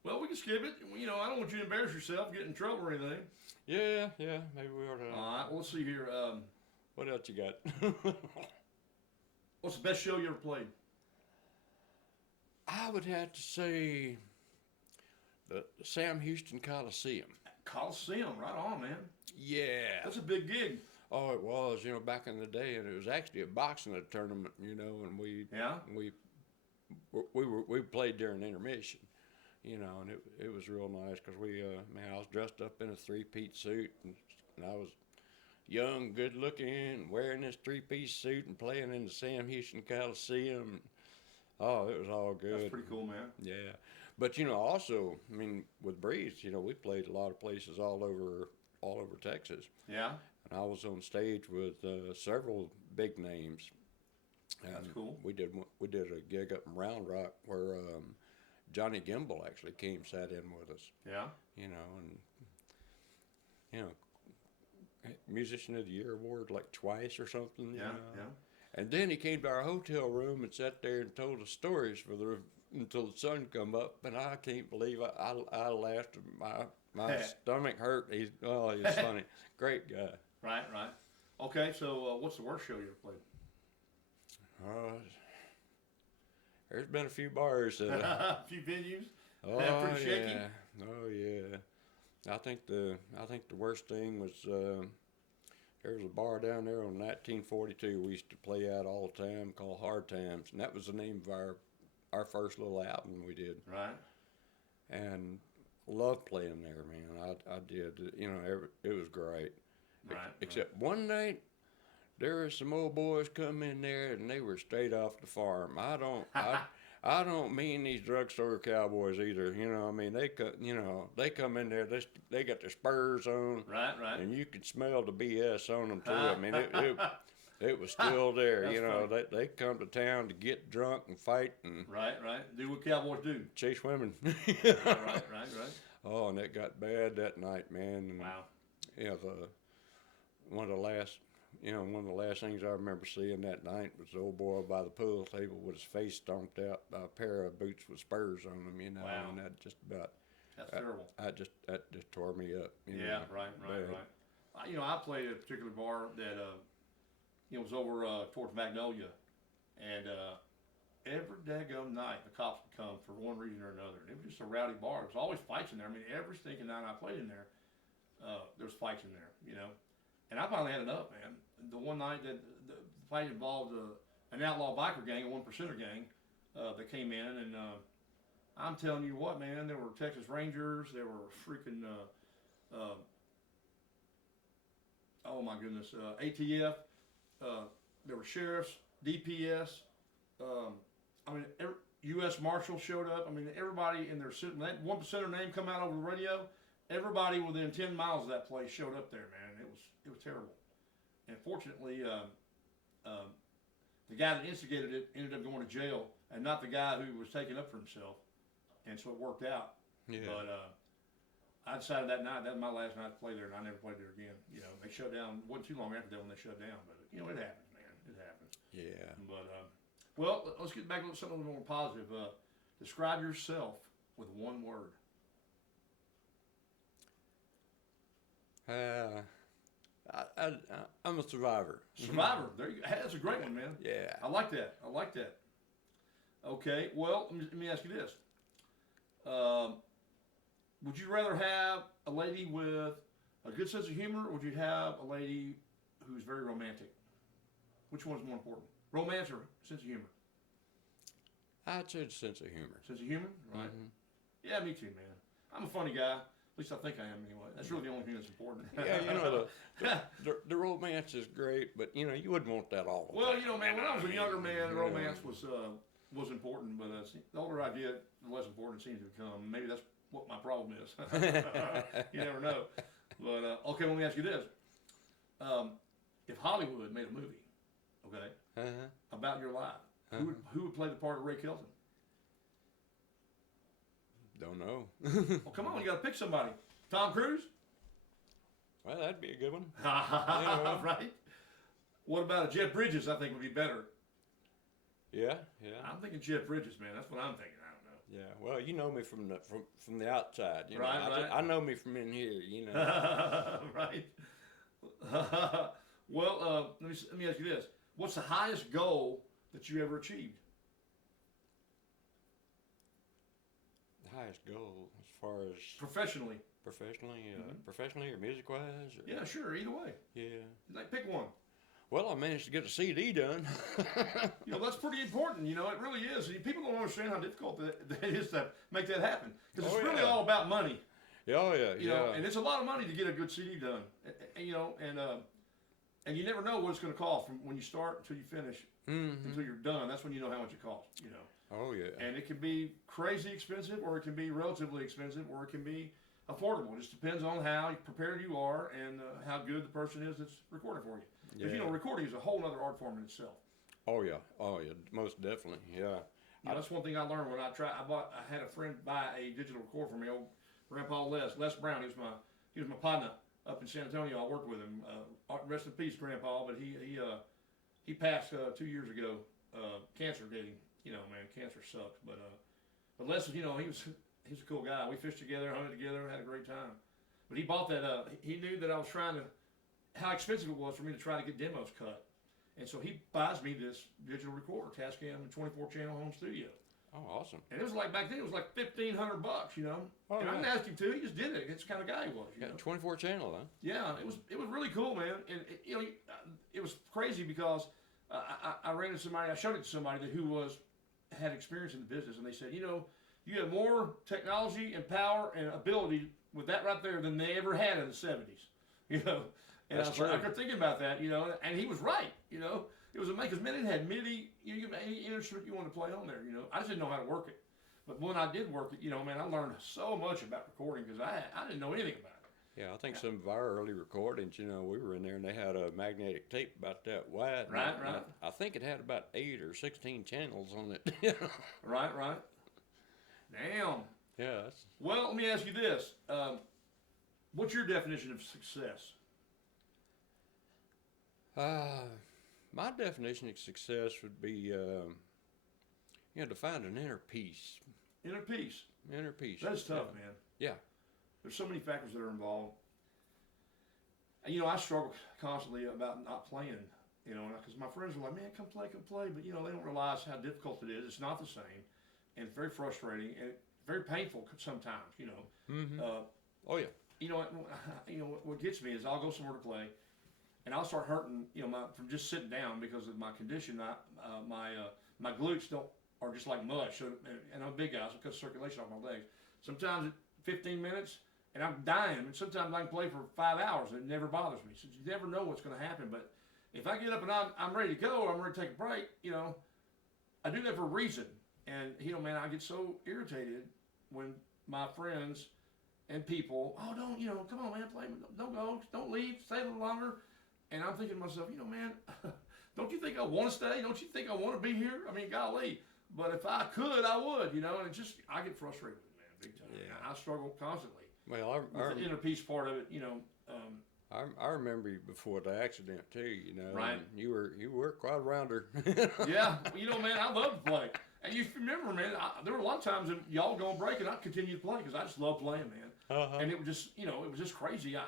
Well, we can skip it. I don't want you to embarrass yourself, get in trouble or anything. Yeah, maybe we ought to. All right, well, let's see here. What else you got? What's the best show you ever played? I would have to say the Sam Houston Coliseum. Coliseum, right on, man. Yeah. That's a big gig. Oh, it was, back in the day, and it was actually a boxing tournament, and we played during intermission, and it was real nice because I was dressed up in a 3-piece suit, and I was young, good looking, wearing this 3-piece suit and playing in the Sam Houston Coliseum. Oh, it was all good. That's pretty cool, man. Yeah, but also, with Breeze, we played a lot of places all over Texas. Yeah. And I was on stage with several big names. That's cool. We did a gig up in Round Rock where Johnny Gimbel actually sat in with us. Yeah. Musician of the Year award like twice or something. Yeah. And then he came to our hotel room and sat there and told us stories until the sun come up, and I can't believe I laughed. My stomach hurt. He's funny. Great guy. Right. Okay, so what's the worst show you ever played? There's been a few bars. A few venues. Oh, Pretty shaky. Yeah. Oh yeah. I think the worst thing was there was a bar down there on 1942 we used to play at all the time called Hard Times, and that was the name of our first little album we did. Right. And loved playing there, man. I did. It was great. Right. Except one night, there were some old boys come in there, and they were straight off the farm. I don't mean these drugstore cowboys either. They come in there. They got their spurs on. Right. And you could smell the BS on them too. I mean, it was still there. That's They come to town to get drunk and fight and Right. Do what cowboys do. chase women. Right. Oh, and it got bad that night, man. And, Wow. one of the last things I remember seeing that night was the old boy by the pool table with his face stomped out by a pair of boots with spurs on them. Wow. And that just about That's terrible. that just tore me up. Yeah. Right. I played at a particular bar that was over towards Magnolia, and every daggone night the cops would come for one reason or another. And it was just a rowdy bar. There was always fights in there. I mean, every stinking night I played in there, there was fights in there, you know. And I finally had enough, man. The one night that the fight involved an outlaw biker gang, a 1%er gang, that came in, and I'm telling you what, man, there were Texas Rangers, there were freaking, oh my goodness, ATF, there were sheriffs, DPS, I mean, U.S. Marshals showed up. I mean, everybody in their suit. When that 1%er name come out over the radio, everybody within 10 miles of that place showed up there, man. It was terrible. And fortunately, the guy that instigated it ended up going to jail, and not the guy who was taking up for himself. And so it worked out. Yeah. But I decided that night, that was my last night to play there, and I never played there again. You know, they shut down. It wasn't too long after that when they shut down, but you know, it happens, man. It happens. Yeah. But well, let's get back to something a little more positive. Describe yourself with one word. I'm a survivor. Survivor. There you go. Hey, that's a great one, man. Yeah. I like that. I like that. Okay. Well, let me ask you this. Would you rather have a lady with a good sense of humor, or would you have a lady who's very romantic? Which one's more important? Romance or sense of humor? I'd say it's sense of humor. Sense of humor? Right. Mhm. Yeah, me too, man. I'm a funny guy. At least I think I am anyway. That's really the only thing that's important. Yeah, you know, the romance is great, but, you know, you wouldn't want that all the Well, time. you know, man, when I was a younger man, romance was important, but the older I get, the less important it seems to become. Maybe that's what my problem is. You never know. But, okay, let me ask you this. If Hollywood made a movie, okay, Uh-huh. about your life, who would play the part of Ray Kelton? Don't know. Well, come on, you got to pick somebody. Tom Cruise? Well, that'd be a good one. Right? What about Jeff Bridges? I think would be better. Yeah. I'm thinking Jeff Bridges, man. That's what I'm thinking. I don't know. Yeah. Well, you know me from the outside. You know? Right. I know me from in here. You know. Right. Well, let me ask you this: what's the highest goal that you ever achieved? The highest goal as far as Professionally? professionally or music wise. Yeah, sure. Either way. Yeah. Like, pick one. Well, I managed to get a CD done. You know, that's pretty important. You know, it really is. People don't understand how difficult that is to make that happen, because it's really all about money. Oh yeah. You know, and it's a lot of money to get a good CD done. And, you know, and you never know what it's going to cost from when you start until you finish, until you're done. That's when you know how much it costs. You know. Oh yeah. And it can be crazy expensive, or it can be relatively expensive, or it can be affordable. It just depends on how prepared you are and how good the person is that's recording for you. Because you know, recording is a whole other art form in itself. Oh yeah, most definitely. Yeah. You know, that's one thing I learned when I had a friend buy a digital recorder for me. Old Grandpa Les Brown. He was my partner up in San Antonio. I worked with him. Rest in peace, Grandpa. But he passed 2 years ago. Cancer did him. You know, man, cancer sucks. But Les, you know, he's a cool guy. We fished together, hunted together, had a great time. But he bought that. He knew that I was how expensive it was for me to try to get demos cut. And so he buys me this digital recorder, Tascam 24-channel home studio. Oh, awesome. And it was like, back then, it was like $1,500, you know. Oh, and I yeah. didn't ask him to, he just did it. It's the kind of guy he was, you know. 24 channel, huh? Yeah, it was really cool, man. And, you know, it was crazy because I ran into somebody, I showed it to somebody who had experience in the business, and they said, you know, you have more technology and power and ability with that right there than they ever had in the 70s, you know. And That's true. I kept thinking about that, you know, and he was right, you know. It was amazing, because it had MIDI, you can any instrument you want to play on there, you know. I just didn't know how to work it. But when I did work it, you know, man, I learned so much about recording, because I didn't know anything about it. Yeah, I think some of our early recordings, you know, we were in there and they had a magnetic tape about that wide. Right. I think it had about 8 or 16 channels on it. You know? Right. Damn. Yeah. Well, let me ask you this. What's your definition of success? My definition of success would be, you know, to find an inner peace. Inner peace. Inner peace. That's tough, man. Yeah. There's so many factors that are involved. And, you know, I struggle constantly about not playing You know, because my friends were like, man, come play. But, you know, they don't realize how difficult it is. It's not the same. And it's very frustrating and very painful sometimes, you know. Mm-hmm. Oh, yeah. You know, what gets me is I'll go somewhere to play, and I'll start hurting, you know, from just sitting down because of my condition. My glutes are just like mush. So, and I'm a big guy, so it cuts circulation off my legs. Sometimes 15 minutes, and I'm dying. And sometimes I can play for 5 hours, and it never bothers me. So you never know what's going to happen. But if I get up and I'm ready to go, I'm ready to take a break, you know, I do that for a reason. And, you know, man, I get so irritated when my friends and people, oh, don't, you know, come on, man, play, don't go, don't leave, stay a little longer. And I'm thinking to myself, you know, man, don't you think I want to stay? Don't you think I want to be here? I mean, golly. But if I could, I would, you know, and I get frustrated with it, man, big time. Yeah. I struggle constantly. Well, with the inner peace part of it, you know. I remember you before the accident too, you know. Right. You were quite a rounder. Yeah, you know, man, I love to play. And you remember, man, there were a lot of times that y'all go on break and I'd continue to play because I just love playing, man. Uh-huh. And it was just, you know, it was just crazy. I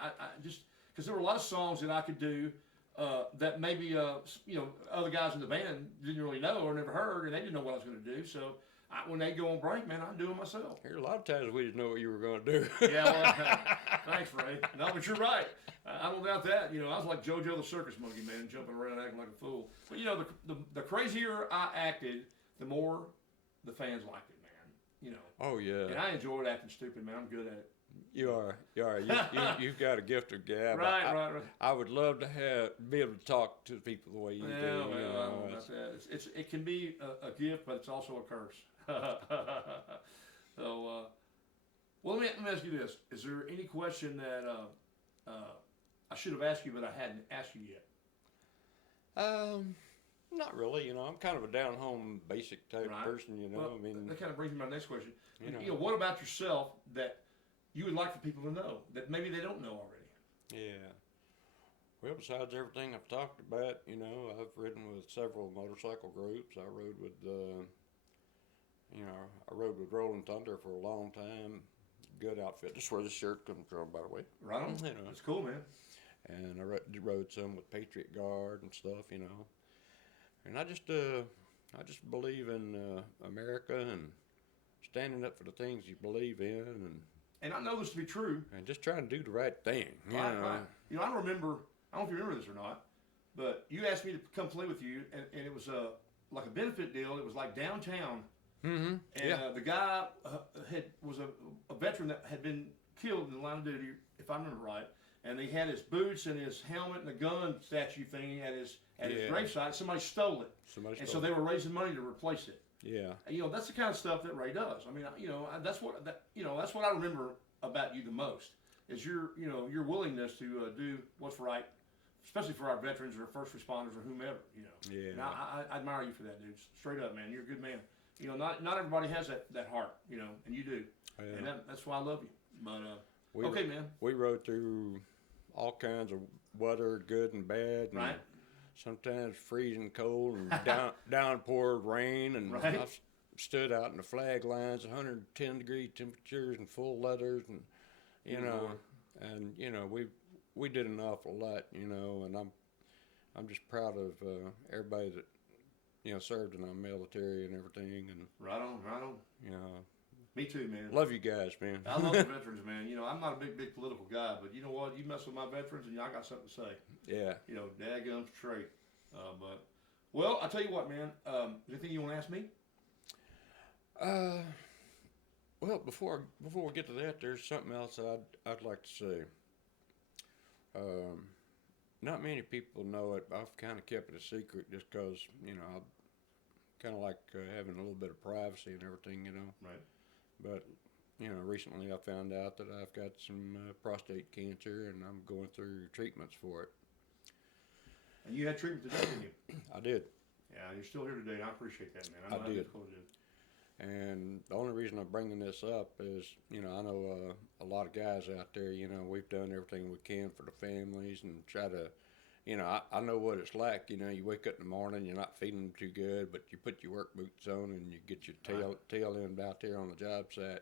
just, because there were a lot of songs that I could do that maybe, you know, other guys in the band didn't really know or never heard, and they didn't know what I was going to do. So when they go on break, man, I do it myself. There's a lot of times we didn't know what you were going to do. Yeah, well, thanks, Ray. No, but you're right. I don't doubt that. You know, I was like JoJo the circus monkey, man, jumping around acting like a fool. But, you know, the crazier I acted, the more the fans liked it, man. You know. Oh, yeah. And I enjoyed acting stupid, man. I'm good at it. You are. You've got a gift of gab. Right. I would love to be able to talk to people the way you do. Well, I don't know about that. It can be a gift, but it's also a curse. So, well, let me ask you this: is there any question that I should have asked you, but I hadn't asked you yet? Not really. You know, I'm kind of a down-home, basic type person. You know, well, I mean, that kind of brings me to my next question. You know, what about yourself that you would like for people to know that maybe they don't know already? Yeah. Well, besides everything I've talked about, you know, I've ridden with several motorcycle groups. I rode with, I rode with Rolling Thunder for a long time. Good outfit. That's where this shirt comes from, by the way. Right on. You know. It's cool, man. And I rode some with Patriot Guard and stuff, you know. And I just believe in America and standing up for the things you believe in, and I know this to be true. And just trying to do the right thing. Right. You know, I remember. I don't know if you remember this or not, but you asked me to come play with you, and it was like a benefit deal. It was like downtown. Mm-hmm. And the guy was a veteran that had been killed in the line of duty, if I remember right. And he had his boots and his helmet and the gun statue thing at his gravesite. Somebody stole it. So they were raising money to replace it. Yeah. And, you know, that's the kind of stuff that Ray does. I mean, you know, that's what I remember about you the most is your willingness to do what's right, especially for our veterans or first responders or whomever. You know. Yeah. And I admire you for that, dude. Straight up, man. You're a good man. You know, not everybody has that heart. You know, and you do. Yeah. And that's why I love you. But okay, man. We rode through all kinds of weather, good and bad, and right. Sometimes freezing cold and downpour rain, and right. I've stood out in the flag lines, 110 degree temperatures and full leathers, and you know, we did an awful lot, you know, and I'm just proud of everybody that, you know, served in our military and everything, and right on. You know. Me too, man. Love you guys, man. I love the veterans, man. You know, I'm not a big political guy, but you know what? You mess with my veterans, and I got something to say. Yeah. You know, dadgum straight. But, well, I tell you what, man. Anything you want to ask me? Well, before we get to that, there's something else I'd like to say. Not many people know it. I've kind of kept it a secret just because, you know, I kind of like having a little bit of privacy and everything, you know. Right. But, you know, recently I found out that I've got some prostate cancer, and I'm going through treatments for it. And you had treatment today, didn't you? I did. Yeah, you're still here today, and I appreciate that, man. I did. And the only reason I'm bringing this up is, you know, I know a lot of guys out there, you know, we've done everything we can for the families and try to, you know, I know what it's like. You know, you wake up in the morning, you're not feeling too good, but you put your work boots on and you get your tail end out there on the job site,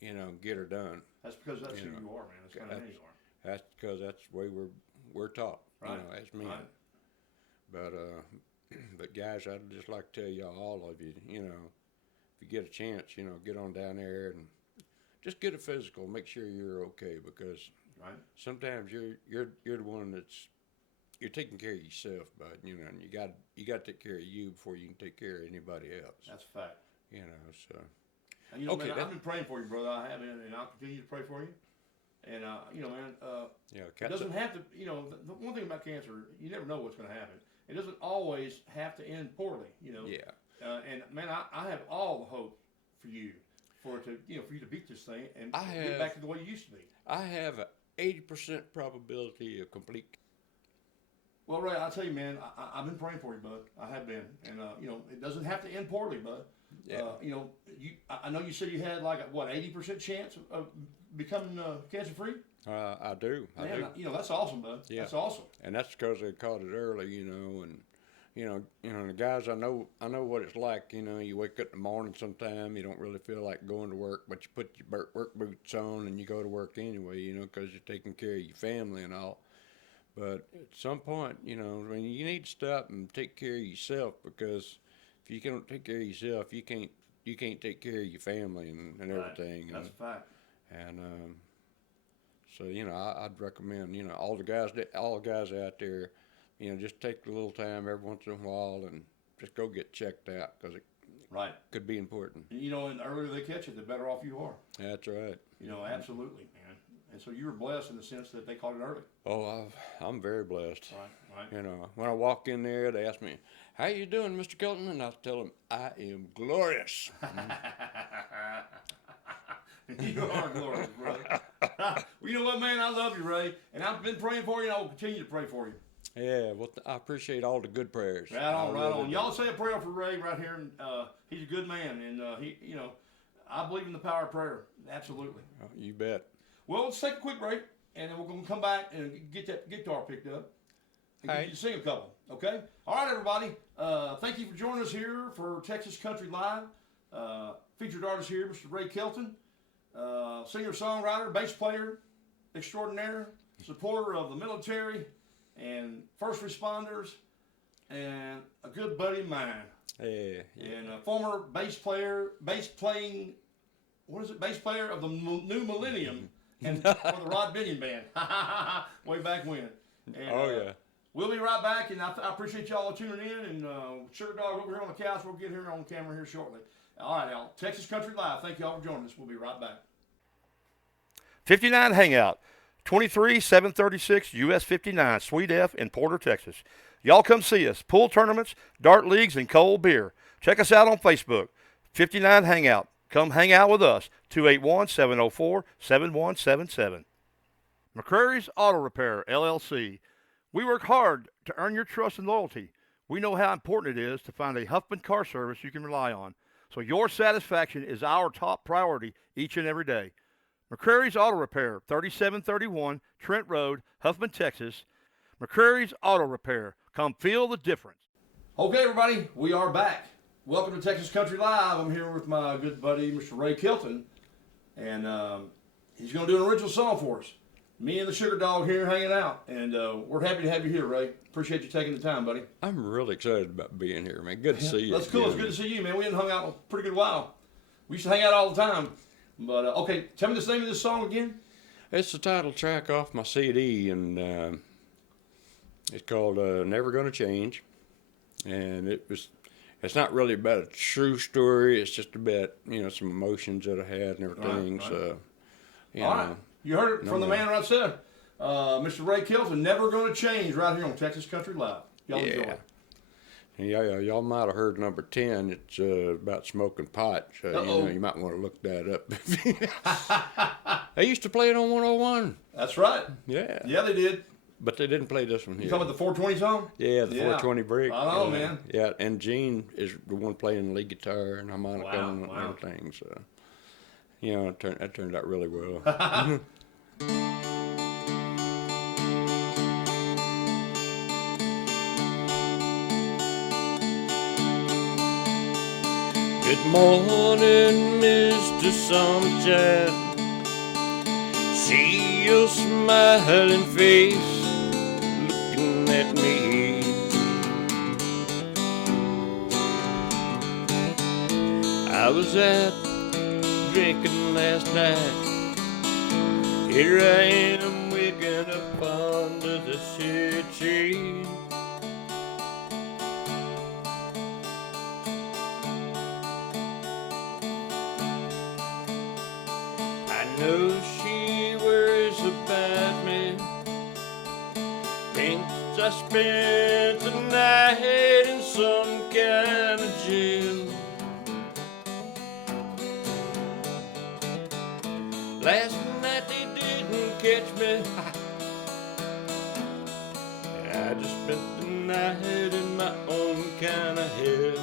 you know, get her done. That's because that's who you are, man. That's kind of who you are. That's because that's the way we're taught, right. you know, as men. Right. But guys, I'd just like to tell y'all, all of you, you know, if you get a chance, you know, get on down there and just get a physical. Make sure you're okay, because Right. sometimes you're the one you're taking care of yourself, bud. You know, and you got to take care of you before you can take care of anybody else. That's a fact. You know, so. And you know, Okay, man, I've been praying for you, brother. I have, and I'll continue to pray for you. And you know, man, Yeah, it doesn't have to. You know, the one thing about cancer, you never know what's going to happen. It doesn't always have to end poorly. You know. Yeah. And man, I have all the hope for you, for it to, you know, for you to beat this thing and I get have- back to the way you used to be. I have a 80% probability of complete. Well, Ray, I'll tell you, man, I've been praying for you, bud. I have been, and you know, it doesn't have to end poorly, bud. Yeah. You know, I know you said you had like a, what, 80% chance of becoming cancer free. I do. I Man, do. you know, that's awesome, bud. Yeah. That's awesome. And that's because they caught it early, you know, and you know, the guys I know what it's like. You know, you wake up in the morning sometime, you don't really feel like going to work, but you put your work boots on and you go to work anyway, you know, because you're taking care of your family and all. But at some point, you know, I mean, you need to stop and take care of yourself, because if you can't take care of yourself, you can't take care of your family and Right. everything. That's a fact. And so, you know, I'd recommend, you know, all the guys out there, you know, just take a little time every once in a while and just go get checked out, because it Right. could be important. And, you know, and the earlier they catch it, the better off you are. That's right. You know, absolutely, man. And so you were blessed in the sense that they caught it early. Oh, I'm very blessed. Right. Right. You know, when I walk in there, they ask me, "How you doing, Mr. Kelton?" And I tell them, "I am glorious." You are glorious, brother. Well, you know what, man? I love you, Ray, and I've been praying for you, and I will continue to pray for you. Yeah, well, I appreciate all the good prayers. Right on, I right really on. do. Y'all say a prayer for Ray right here, and he's a good man, and he, you know, I believe in the power of prayer. Absolutely. Oh, you bet. Well, let's take a quick break, and then we're going to come back and get that guitar picked up and get All right. you to sing a couple. Okay. All right, everybody. Thank you for joining us here for Texas Country Live. Featured artist here, Mr. Ray Kelton, singer-songwriter, bass player extraordinaire, supporter of the military and first responders, and a good buddy of mine, Yeah. and a former bass player of the new millennium, and for the Rod Binion Band, way back when. And, Oh, yeah. We'll be right back, and I appreciate y'all tuning in. And Sugar Dog over here on the couch. We'll get here on camera here shortly. All right, y'all. Texas Country Live. Thank y'all for joining us. We'll be right back. 59 Hangout, 23736 US 59, Suite F in Porter, Texas. Y'all come see us. Pool tournaments, dart leagues, and cold beer. Check us out on Facebook. 59 Hangout. Come hang out with us. 281-704-7177. McCrary's Auto Repair, LLC. We work hard to earn your trust and loyalty. We know how important it is to find a Huffman car service you can rely on. So your satisfaction is our top priority each and every day. McCrary's Auto Repair, 3731 Trent Road, Huffman, Texas. McCrary's Auto Repair. Come feel the difference. Okay, everybody. We are back. Welcome to Texas Country Live. I'm here with my good buddy, Mr. Ray Kelton. And he's going to do an original song for us. Me and the Sugar Dog here hanging out. And we're happy to have you here, Ray. Appreciate you taking the time, buddy. I'm really excited about being here, man. Good to see you. That's cool. It's again. good to see you, man. We hadn't hung out in a pretty good while. We used to hang out all the time. But, okay, tell me the name of this song again. It's the title track off my CD, and it's called Never Gonna Change. And it's not really about a true story. It's just about, you know, some emotions that I had and everything. Right. So, you All know. right. You heard it from the man right there. Mr. Ray Kelton, Never Gonna Change, right here on Texas Country Live. Y'all enjoy it. Yeah, y'all might have heard number 10. It's about smoking pot. So, you know, you might want to look that up. I used to play it on 101. That's right. Yeah. Yeah, they did. But they didn't play this one You here. talking about the 420 song? Yeah, the 420 break. I know, man. Yeah, and Gene is the one playing lead guitar and harmonica and Wow. everything. So, you know, that turned out really well. Good morning, Mr. Sunshine. See your smiling face looking at me. I was out drinking last night. Here I am waking up under the city. I know she worries about me. Thinks I spent the night in some kind of jail. Last night they didn't catch me. I just spent the night in my own kind of hell.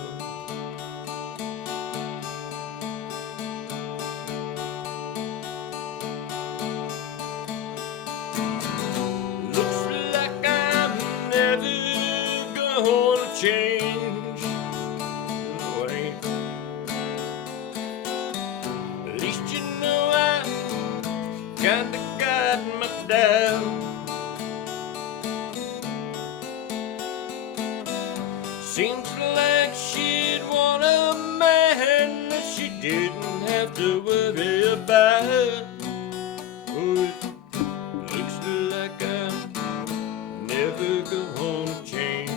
Looks like I'm never gonna change. No, I ain't. At least you know I kinda got my doubt. Seems like she'd want a man that she didn't have to worry about. Oh, it looks like I'm never gonna change.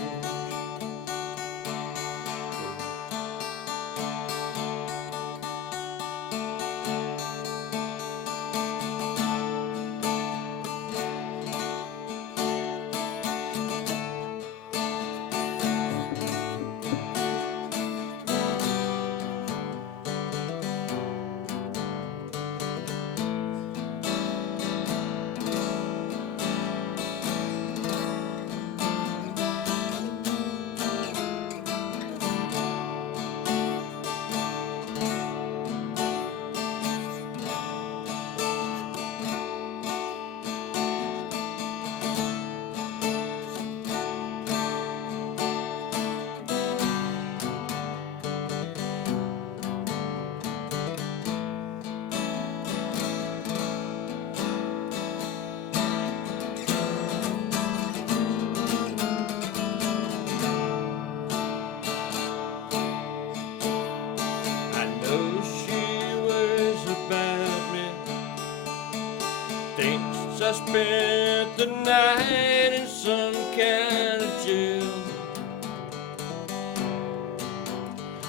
Thinks I spent the night in some kind of jail.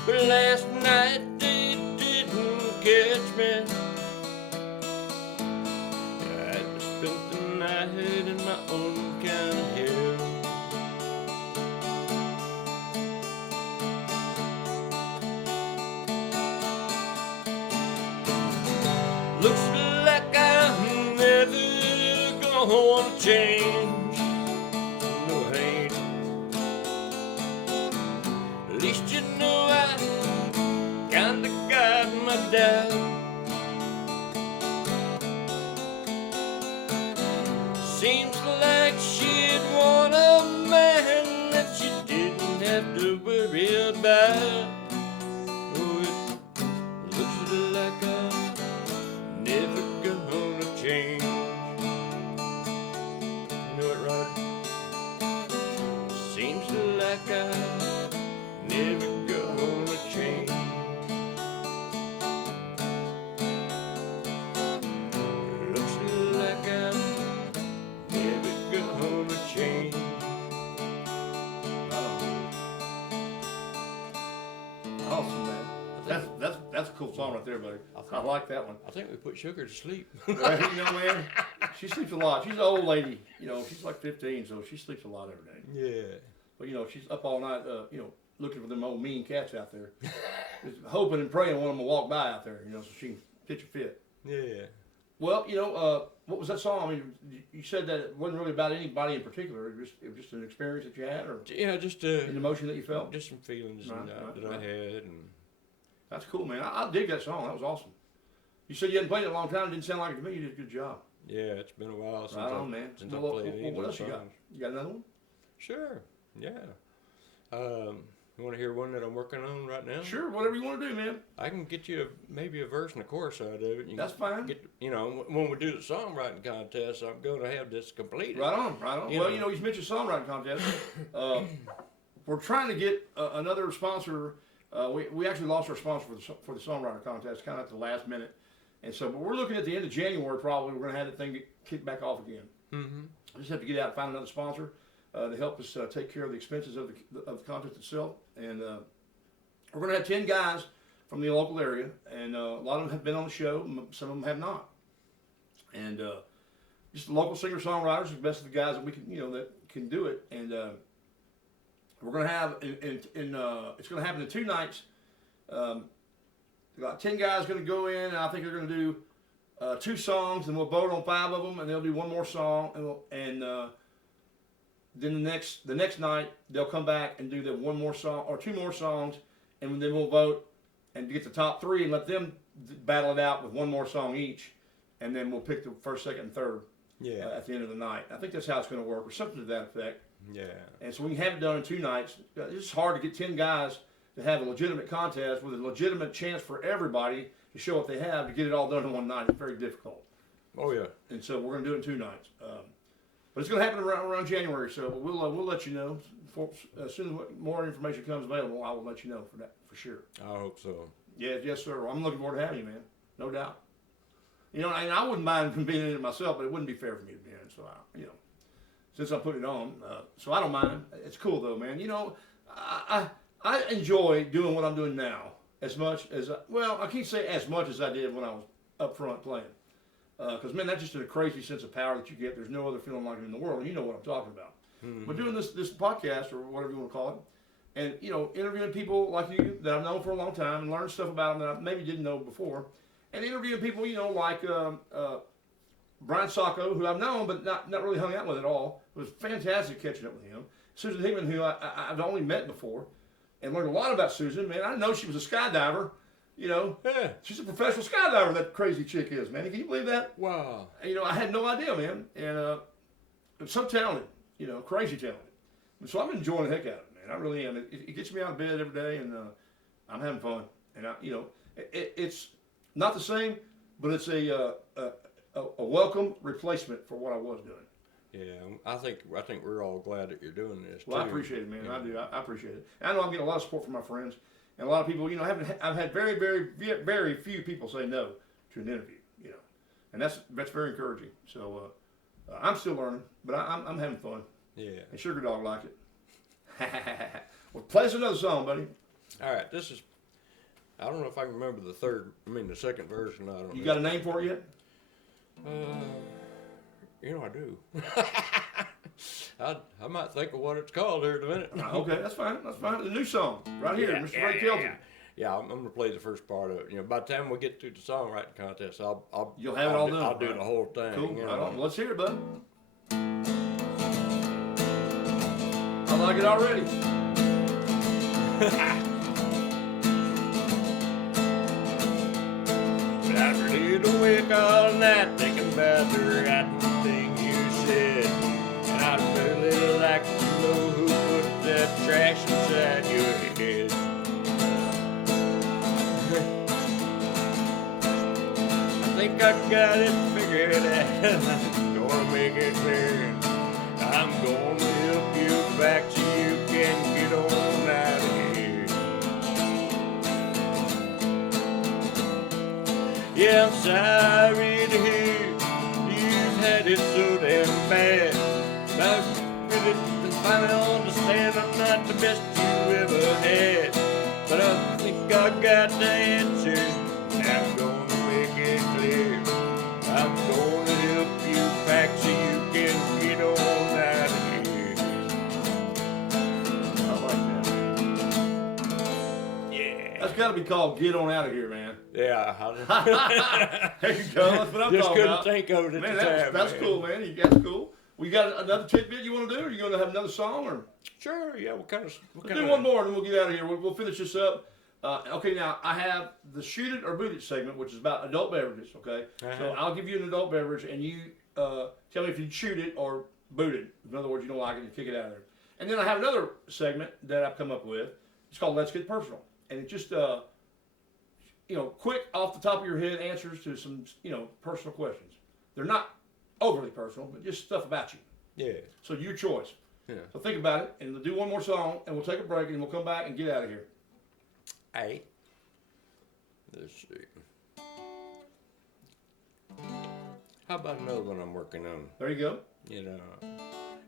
But last night they didn't catch me. I just spent the night in my own kind of hell. Looks like I'm never gonna change. No, I ain't. At least you know I kinda got my doubt. Seems like she'd want a man that she didn't have to worry about. Oh, it looks like I'm never gonna change. You know it, Rod? Seems like I'm never gonna change. Looks like I'm never gonna change. Awesome, man. That's a cool song right there, buddy. I like that one. I think we put Sugar to sleep. Right, you know, man, she sleeps a lot. She's an old lady. You know, she's like 15, so she sleeps a lot every day. Yeah. But you know, she's up all night. You know, looking for them old mean cats out there, just hoping and praying one of them will walk by out there. You know, so she can pitch a fit. Yeah. Well, you know, what was that song? I mean, you said that it wasn't really about anybody in particular. It was just an experience that you had, or Yeah, just an emotion that you felt. just some feelings Right, that right. I had, and That's cool, man. I dig that song. That was awesome. You said you hadn't played it in a long time. It didn't sound like it to me. You did a good job. yeah, it's been a while since Right on, man. since Well, I played any of what those else you got? songs. You got another one? Sure. Yeah. You want to hear one that I'm working on right now? Sure, whatever you want to do, man. I can get you maybe a verse and a chorus out of it. You That's can fine. Get, you know, when we do the songwriting contest, I'm going to have this completed. Right on, right on. You Well, know. you know, he's mentioned songwriting contest. We're trying to get another sponsor We actually lost our sponsor for the songwriter contest, kind of at the last minute, and so but we're looking at the end of January. Probably we're going to have that thing get kicked back off again. Mm-hmm. I just have to get out and find another sponsor to help us take care of the expenses of the contest itself, and we're going to have 10 guys from the local area, and a lot of them have been on the show. Some of them have not, and just local singer-songwriters, the best of the guys that we can, that can do it, and. We're going to have, it's going to happen in 2 nights. About 10 guys going to go in, and I think they're going to do 2 songs, and we'll vote on 5 of them, and they'll do 1 more song, and then the next night they'll come back and do the 1 more song or 2 more songs, and then we'll vote and get the top 3 and let them battle it out with 1 more song each, and then we'll pick the first, second, and third at the end of the night. I think that's how it's going to work, or something to that effect. Yeah. And so we can have it done in 2 nights. It's hard to get 10 guys to have a legitimate contest with a legitimate chance for everybody to show what they have to get it all done in 1 night. It's very difficult. Oh yeah. And so we're going to do it in 2 nights. But it's going to happen around January. So we'll let you know as soon as more information comes available. I will let you know for sure. I hope so. Yes, sir. I'm looking forward to having you, man. No doubt. And I wouldn't mind being in it myself, but it wouldn't be fair for me to be in it. So since I put it on, so I don't mind. It's cool though, man. I enjoy doing what I'm doing now as much as I can't say as much as I did when I was up front playing, because man, that's just a crazy sense of power that you get. There's no other feeling like it in the world, and you know what I'm talking about. Mm-hmm. But doing this podcast or whatever you want to call it, and interviewing people like you that I've known for a long time and learned stuff about them that I maybe didn't know before, and interviewing people like Brian Sacco, who I've known but not really hung out with at all. It was fantastic catching up with him. Susan Hickman, who I've only met before, and learned a lot about Susan. Man, I know she was a skydiver. Yeah. She's a professional skydiver, that crazy chick is, man. Can you believe that? Wow. I had no idea, man. And so talented, crazy talented. And so I'm enjoying the heck out of it, man. I really am. It gets me out of bed every day, and I'm having fun. And it's not the same, but it's a welcome replacement for what I was doing. Yeah, I think we're all glad that you're doing this. Well, too. I appreciate it, man. I do. I appreciate it. And I know I'm getting a lot of support from my friends, and a lot of people. I've had very, very, very few people say no to an interview. And that's very encouraging. So I'm still learning, but I'm having fun. Yeah. And Sugar Dog like it. Well, play us another song, buddy. All right, this is. I don't know if I can remember the second version. I don't. You got a name for it yet? I do. I might think of what it's called here in a minute. Okay, that's fine. That's fine. The new song right here, Mr. Ray Kelton. Yeah, I'm going to play the first part of it. By the time we get to the songwriting contest, You'll have it all done. I'll do the whole thing. Cool. Right on. Let's hear it, bud. I like it already. After you to wake all night thinking about the right thing you said, and I'd really like to know who put that trash inside your head. I think I got it figured out. I'm gonna make it clear. I'm gonna help you back so you can get on out of here. Yeah, I'm sorry to hear you've had it so damn bad. I really finally understand I'm not the best you ever had. But I think I got the answer. I'm gonna make it clear. I'm gonna help you back so you can get on out of here. I like that. Yeah. That's got to be called "Get On Out of Here," man. Yeah. There you go. That's what I'm Just talking couldn't about. think of it at Man, the time. that's cool, man. That's cool. We got another tidbit you want to do, or you going to have another song, or? Sure. Yeah. Let's do one more, and then we'll get out of here. We'll finish this up. Okay, now I have the Shoot It or Boot It segment, which is about adult beverages. Okay, so I'll give you an adult beverage, and you tell me if you shoot it or boot it. In other words, you don't like it, and kick it out of there. And then I have another segment that I've come up with. It's called Let's Get Personal, and it's just quick off the top of your head answers to some personal questions. They're not overly personal, but just stuff about you. Yeah. So your choice. Yeah. So think about it, and we'll do one more song, and we'll take a break, and we'll come back and get out of here. Hey. Let's see. How about another one I'm working on? There you go. You know.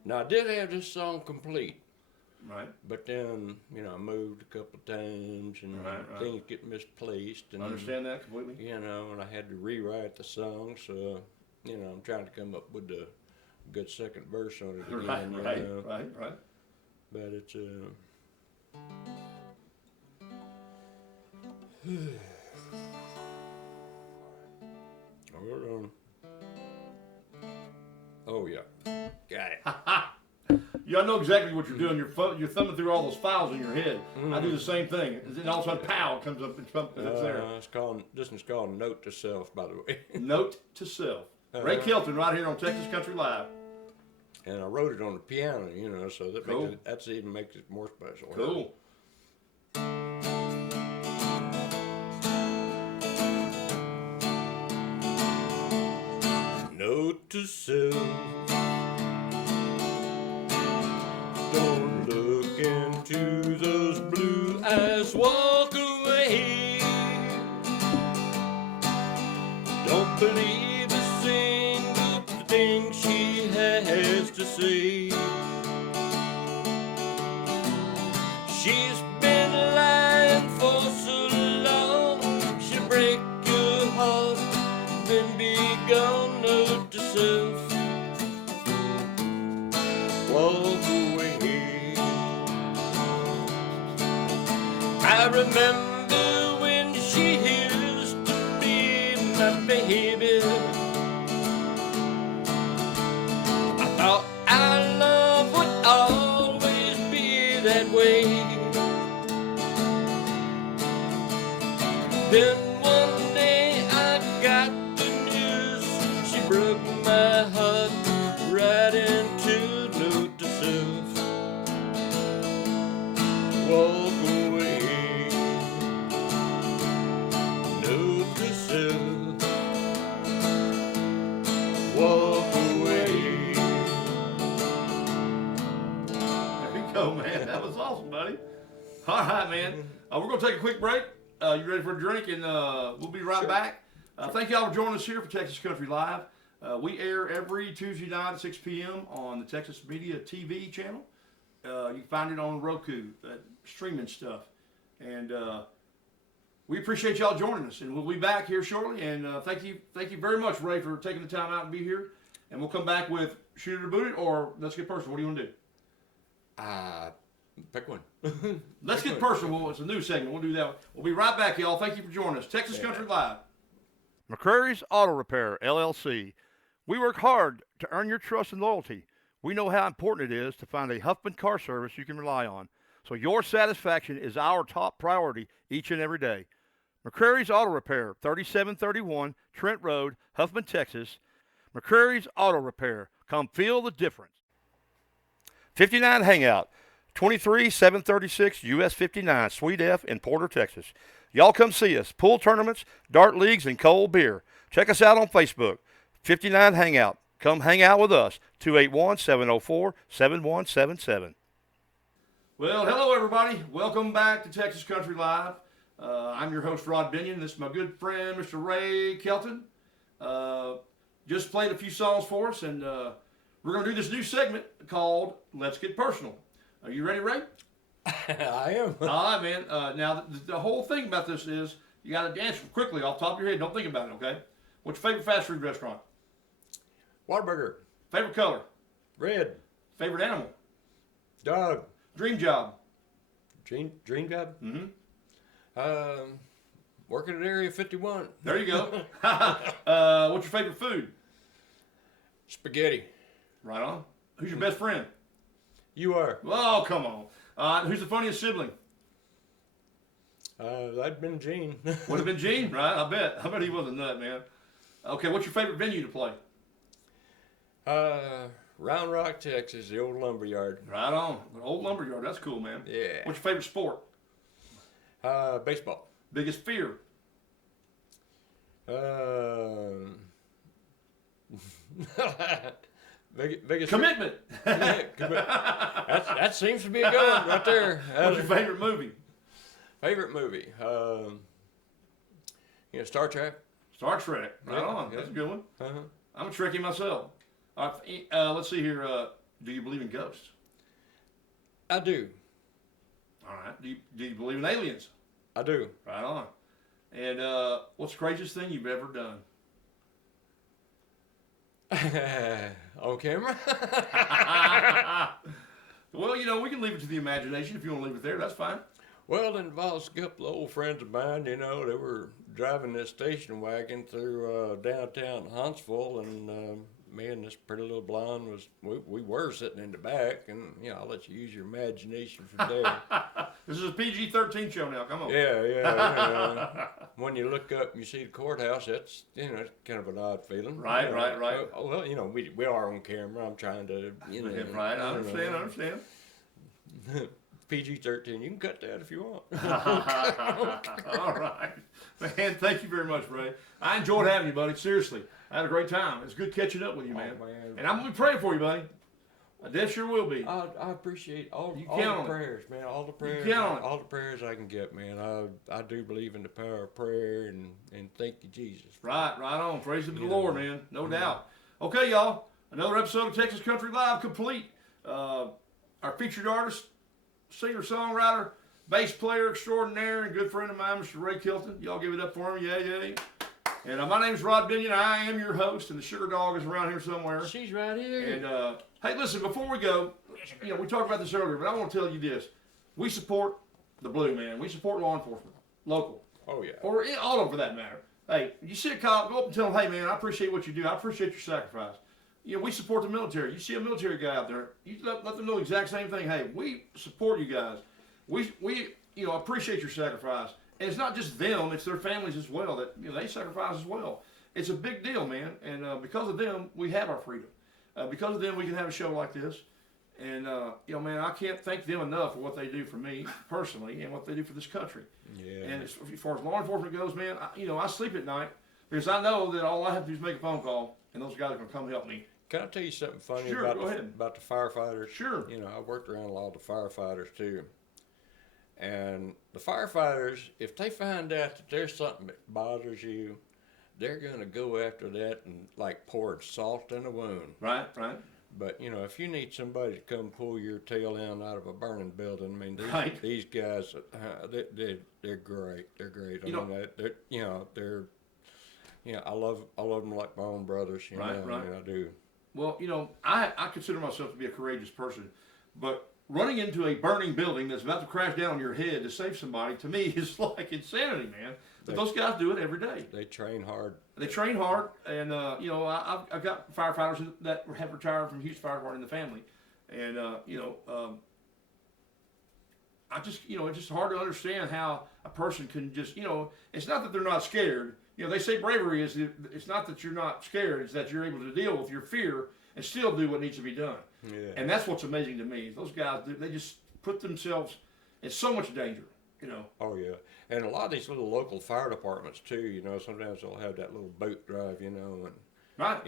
Now I did have this song complete. Right. But then, you know, I moved a couple of times and Right. things get misplaced. And, I understand that completely. You know, and I had to rewrite the song. So, you know, I'm trying to come up with a good second verse on it again. Right, you know. right. But it's hold on. Oh yeah, got it. Yeah, I know exactly what you're doing. You're thumbing through all those files in your head. I do the same thing. And then all of a sudden, pow, it comes up and it's there. This one's called Note to Self, by the way. Note to Self. Ray Kelton, right here on Texas Country Live. And I wrote it on the piano, you know, so that Cool. even makes it more special. Cool. Note to self. Don't look into those blue eyes, walk away. Don't believe a single thing she has to say. She's been lying for so long, she'll break your heart, then be gone. Note to self, walk away. I remember when she used to be my baby. I thought our love would always be that way. Then one day I got the news. She broke my heart right into note to self. Walk away. Note to self. Walk away. There you go, man. That was awesome, buddy. All right, man. We're going to take a quick break. You ready for a drink? And we'll be right back. Thank y'all for joining us here for Texas Country Live. We air every Tuesday night at 6 p.m. on the Texas Media TV channel. You can find it on Roku, streaming stuff. And we appreciate y'all joining us. And we'll be back here shortly. And thank you very much, Ray, for taking the time out to be here. And we'll come back with Shoot It or Boot It, or Let's Get Personal. What do you want to do? Pick one. Let's Get Personal. Well, it's a new segment. We'll do that. We'll be right back, y'all. Thank you for joining us. Texas Country Live. McCrary's Auto Repair, LLC. We work hard to earn your trust and loyalty. We know how important it is to find a Huffman car service you can rely on. So your satisfaction is our top priority each and every day. McCrary's Auto Repair, 3731 Trent Road, Huffman, Texas. McCrary's Auto Repair. Come feel the difference. 59 Hangout, 23736 US 59, Suite F in Porter, Texas. Y'all come see us. Pool tournaments, dart leagues, and cold beer. Check us out on Facebook. 59 Hangout. Come hang out with us. 281-704-7177. Well, hello, everybody. Welcome back to Texas Country Live. I'm your host, Rod Binion. This is my good friend, Mr. Ray Kelton. Just played a few songs for us, and we're going to do this new segment called Let's Get Personal. Are you ready, Ray? I am. All right, man. Now, the whole thing about this is you got to answer quickly off the top of your head. Don't think about it, okay? What's your favorite fast food restaurant? Whataburger. Favorite color? Red. Favorite animal? Dog. Dream job? Dream job? Mm-hmm. Working at Area 51. There you go. What's your favorite food? Spaghetti. Right on. Who's your best friend? You are. Oh, come on. Who's the funniest sibling? That'd been Gene. Would have been Gene, right? I bet he was a nut, man. Okay, what's your favorite venue to play? Round Rock, Texas, the old lumberyard. Right on. The old lumberyard. That's cool, man. Yeah. What's your favorite sport? Baseball. Biggest fear? Biggest Commitment. that seems to be a good one right there. What's your favorite movie? Favorite movie? Star Trek. Star Trek. Right Yeah, on. yeah. That's a good one. Uh-huh. I'm a Trekkie myself. Let's see here. Do you believe in ghosts? I do. All right. Do you believe in aliens? I do. Right on. And what's the craziest thing you've ever done? On camera? Well, we can leave it to the imagination. If you want to leave it there, that's fine. Well, it involves a couple of old friends of mine. They were driving this station wagon through downtown Huntsville, and me and this pretty little blonde we were sitting in the back, and I'll let you use your imagination from there. This is a PG-13 show now. Come on. Yeah. When you look up and you see the courthouse, that's it's kind of an odd feeling. Right. Well, we are on camera. I'm trying to Right. I understand. PG-13. You can cut that if you want. All right. Man, thank you very much, Ray. I enjoyed having you, buddy. Seriously. I had a great time. It's good catching up with you, man. Oh, man. And I'm going to be praying for you, buddy. I dead sure will be. I appreciate all You the count on it. prayers, man. All the prayers. count on it. All the prayers I can get, man. I do believe in the power of prayer, and thank you, Jesus. Right on. Praise be the Lord, man. No doubt. Okay, y'all. Another episode of Texas Country Live complete. Our featured artist, singer, songwriter, bass player extraordinaire, and good friend of mine, Mr. Ray Kelton. Y'all give it up for him. Yeah. And my name's Rod Binion. I am your host, and the sugar dog is around here somewhere. She's right here. And hey, listen, before we go, we talked about this earlier, but I want to tell you this. We support the blue, man. We support law enforcement, local. Oh, yeah. Or all over for that matter. Hey, you see a cop, go up and tell them, hey, man, I appreciate what you do. I appreciate your sacrifice. We support the military. You see a military guy out there, you let them know the exact same thing. Hey, we support you guys. We appreciate your sacrifice. And it's not just them, it's their families as well that they sacrifice as well. It's a big deal, man. And because of them, we have our freedom. Because of them, we can have a show like this. And, man, I can't thank them enough for what they do for me personally and what they do for this country. Yeah. And as far as law enforcement goes, man, I sleep at night because I know that all I have to do is make a phone call and those guys are going to come help me. Can I tell you something funny Sure, about go ahead. about the firefighters? Sure. I worked around a lot of the firefighters too. And the firefighters, if they find out that there's something that bothers you, they're going to go after that and like pouring salt in a wound. Right. But if you need somebody to come pull your tail end out of a burning building, I mean, Right. these guys, they're great. They're great. I love them like my own brothers. Right. I do. Well, I consider myself to be a courageous person, but running into a burning building that's about to crash down on your head to save somebody, to me, is like insanity, man. But those guys do it every day. They train hard. And I've got firefighters that have retired from Houston Fire Department in the family, and I just it's just hard to understand how a person can just it's not that they're not scared. They say bravery is it's not that you're not scared; it's that you're able to deal with your fear and still do what needs to be done. Yeah. And that's what's amazing to me. Those guys, they just put themselves in so much danger. Oh yeah, and a lot of these little local fire departments too. Sometimes they'll have that little boat drive. And Right.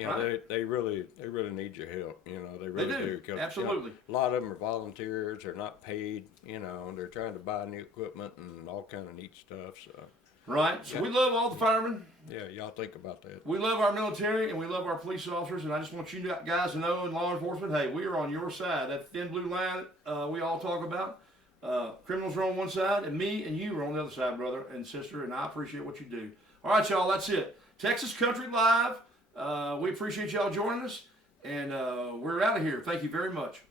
They really need your help. They really do. 'Cause, Absolutely. a lot of them are volunteers. They're not paid. They're trying to buy new equipment and all kind of neat stuff. So. Right. So we love all the firemen. Yeah, y'all think about that. We love our military and we love our police officers. And I just want you guys to know in law enforcement, hey, we are on your side. That thin blue line we all talk about. Criminals are on one side, and me and you are on the other side, brother and sister. And I appreciate what you do. All right, y'all. That's it. Texas Country Live. We appreciate y'all joining us. And we're out of here. Thank you very much.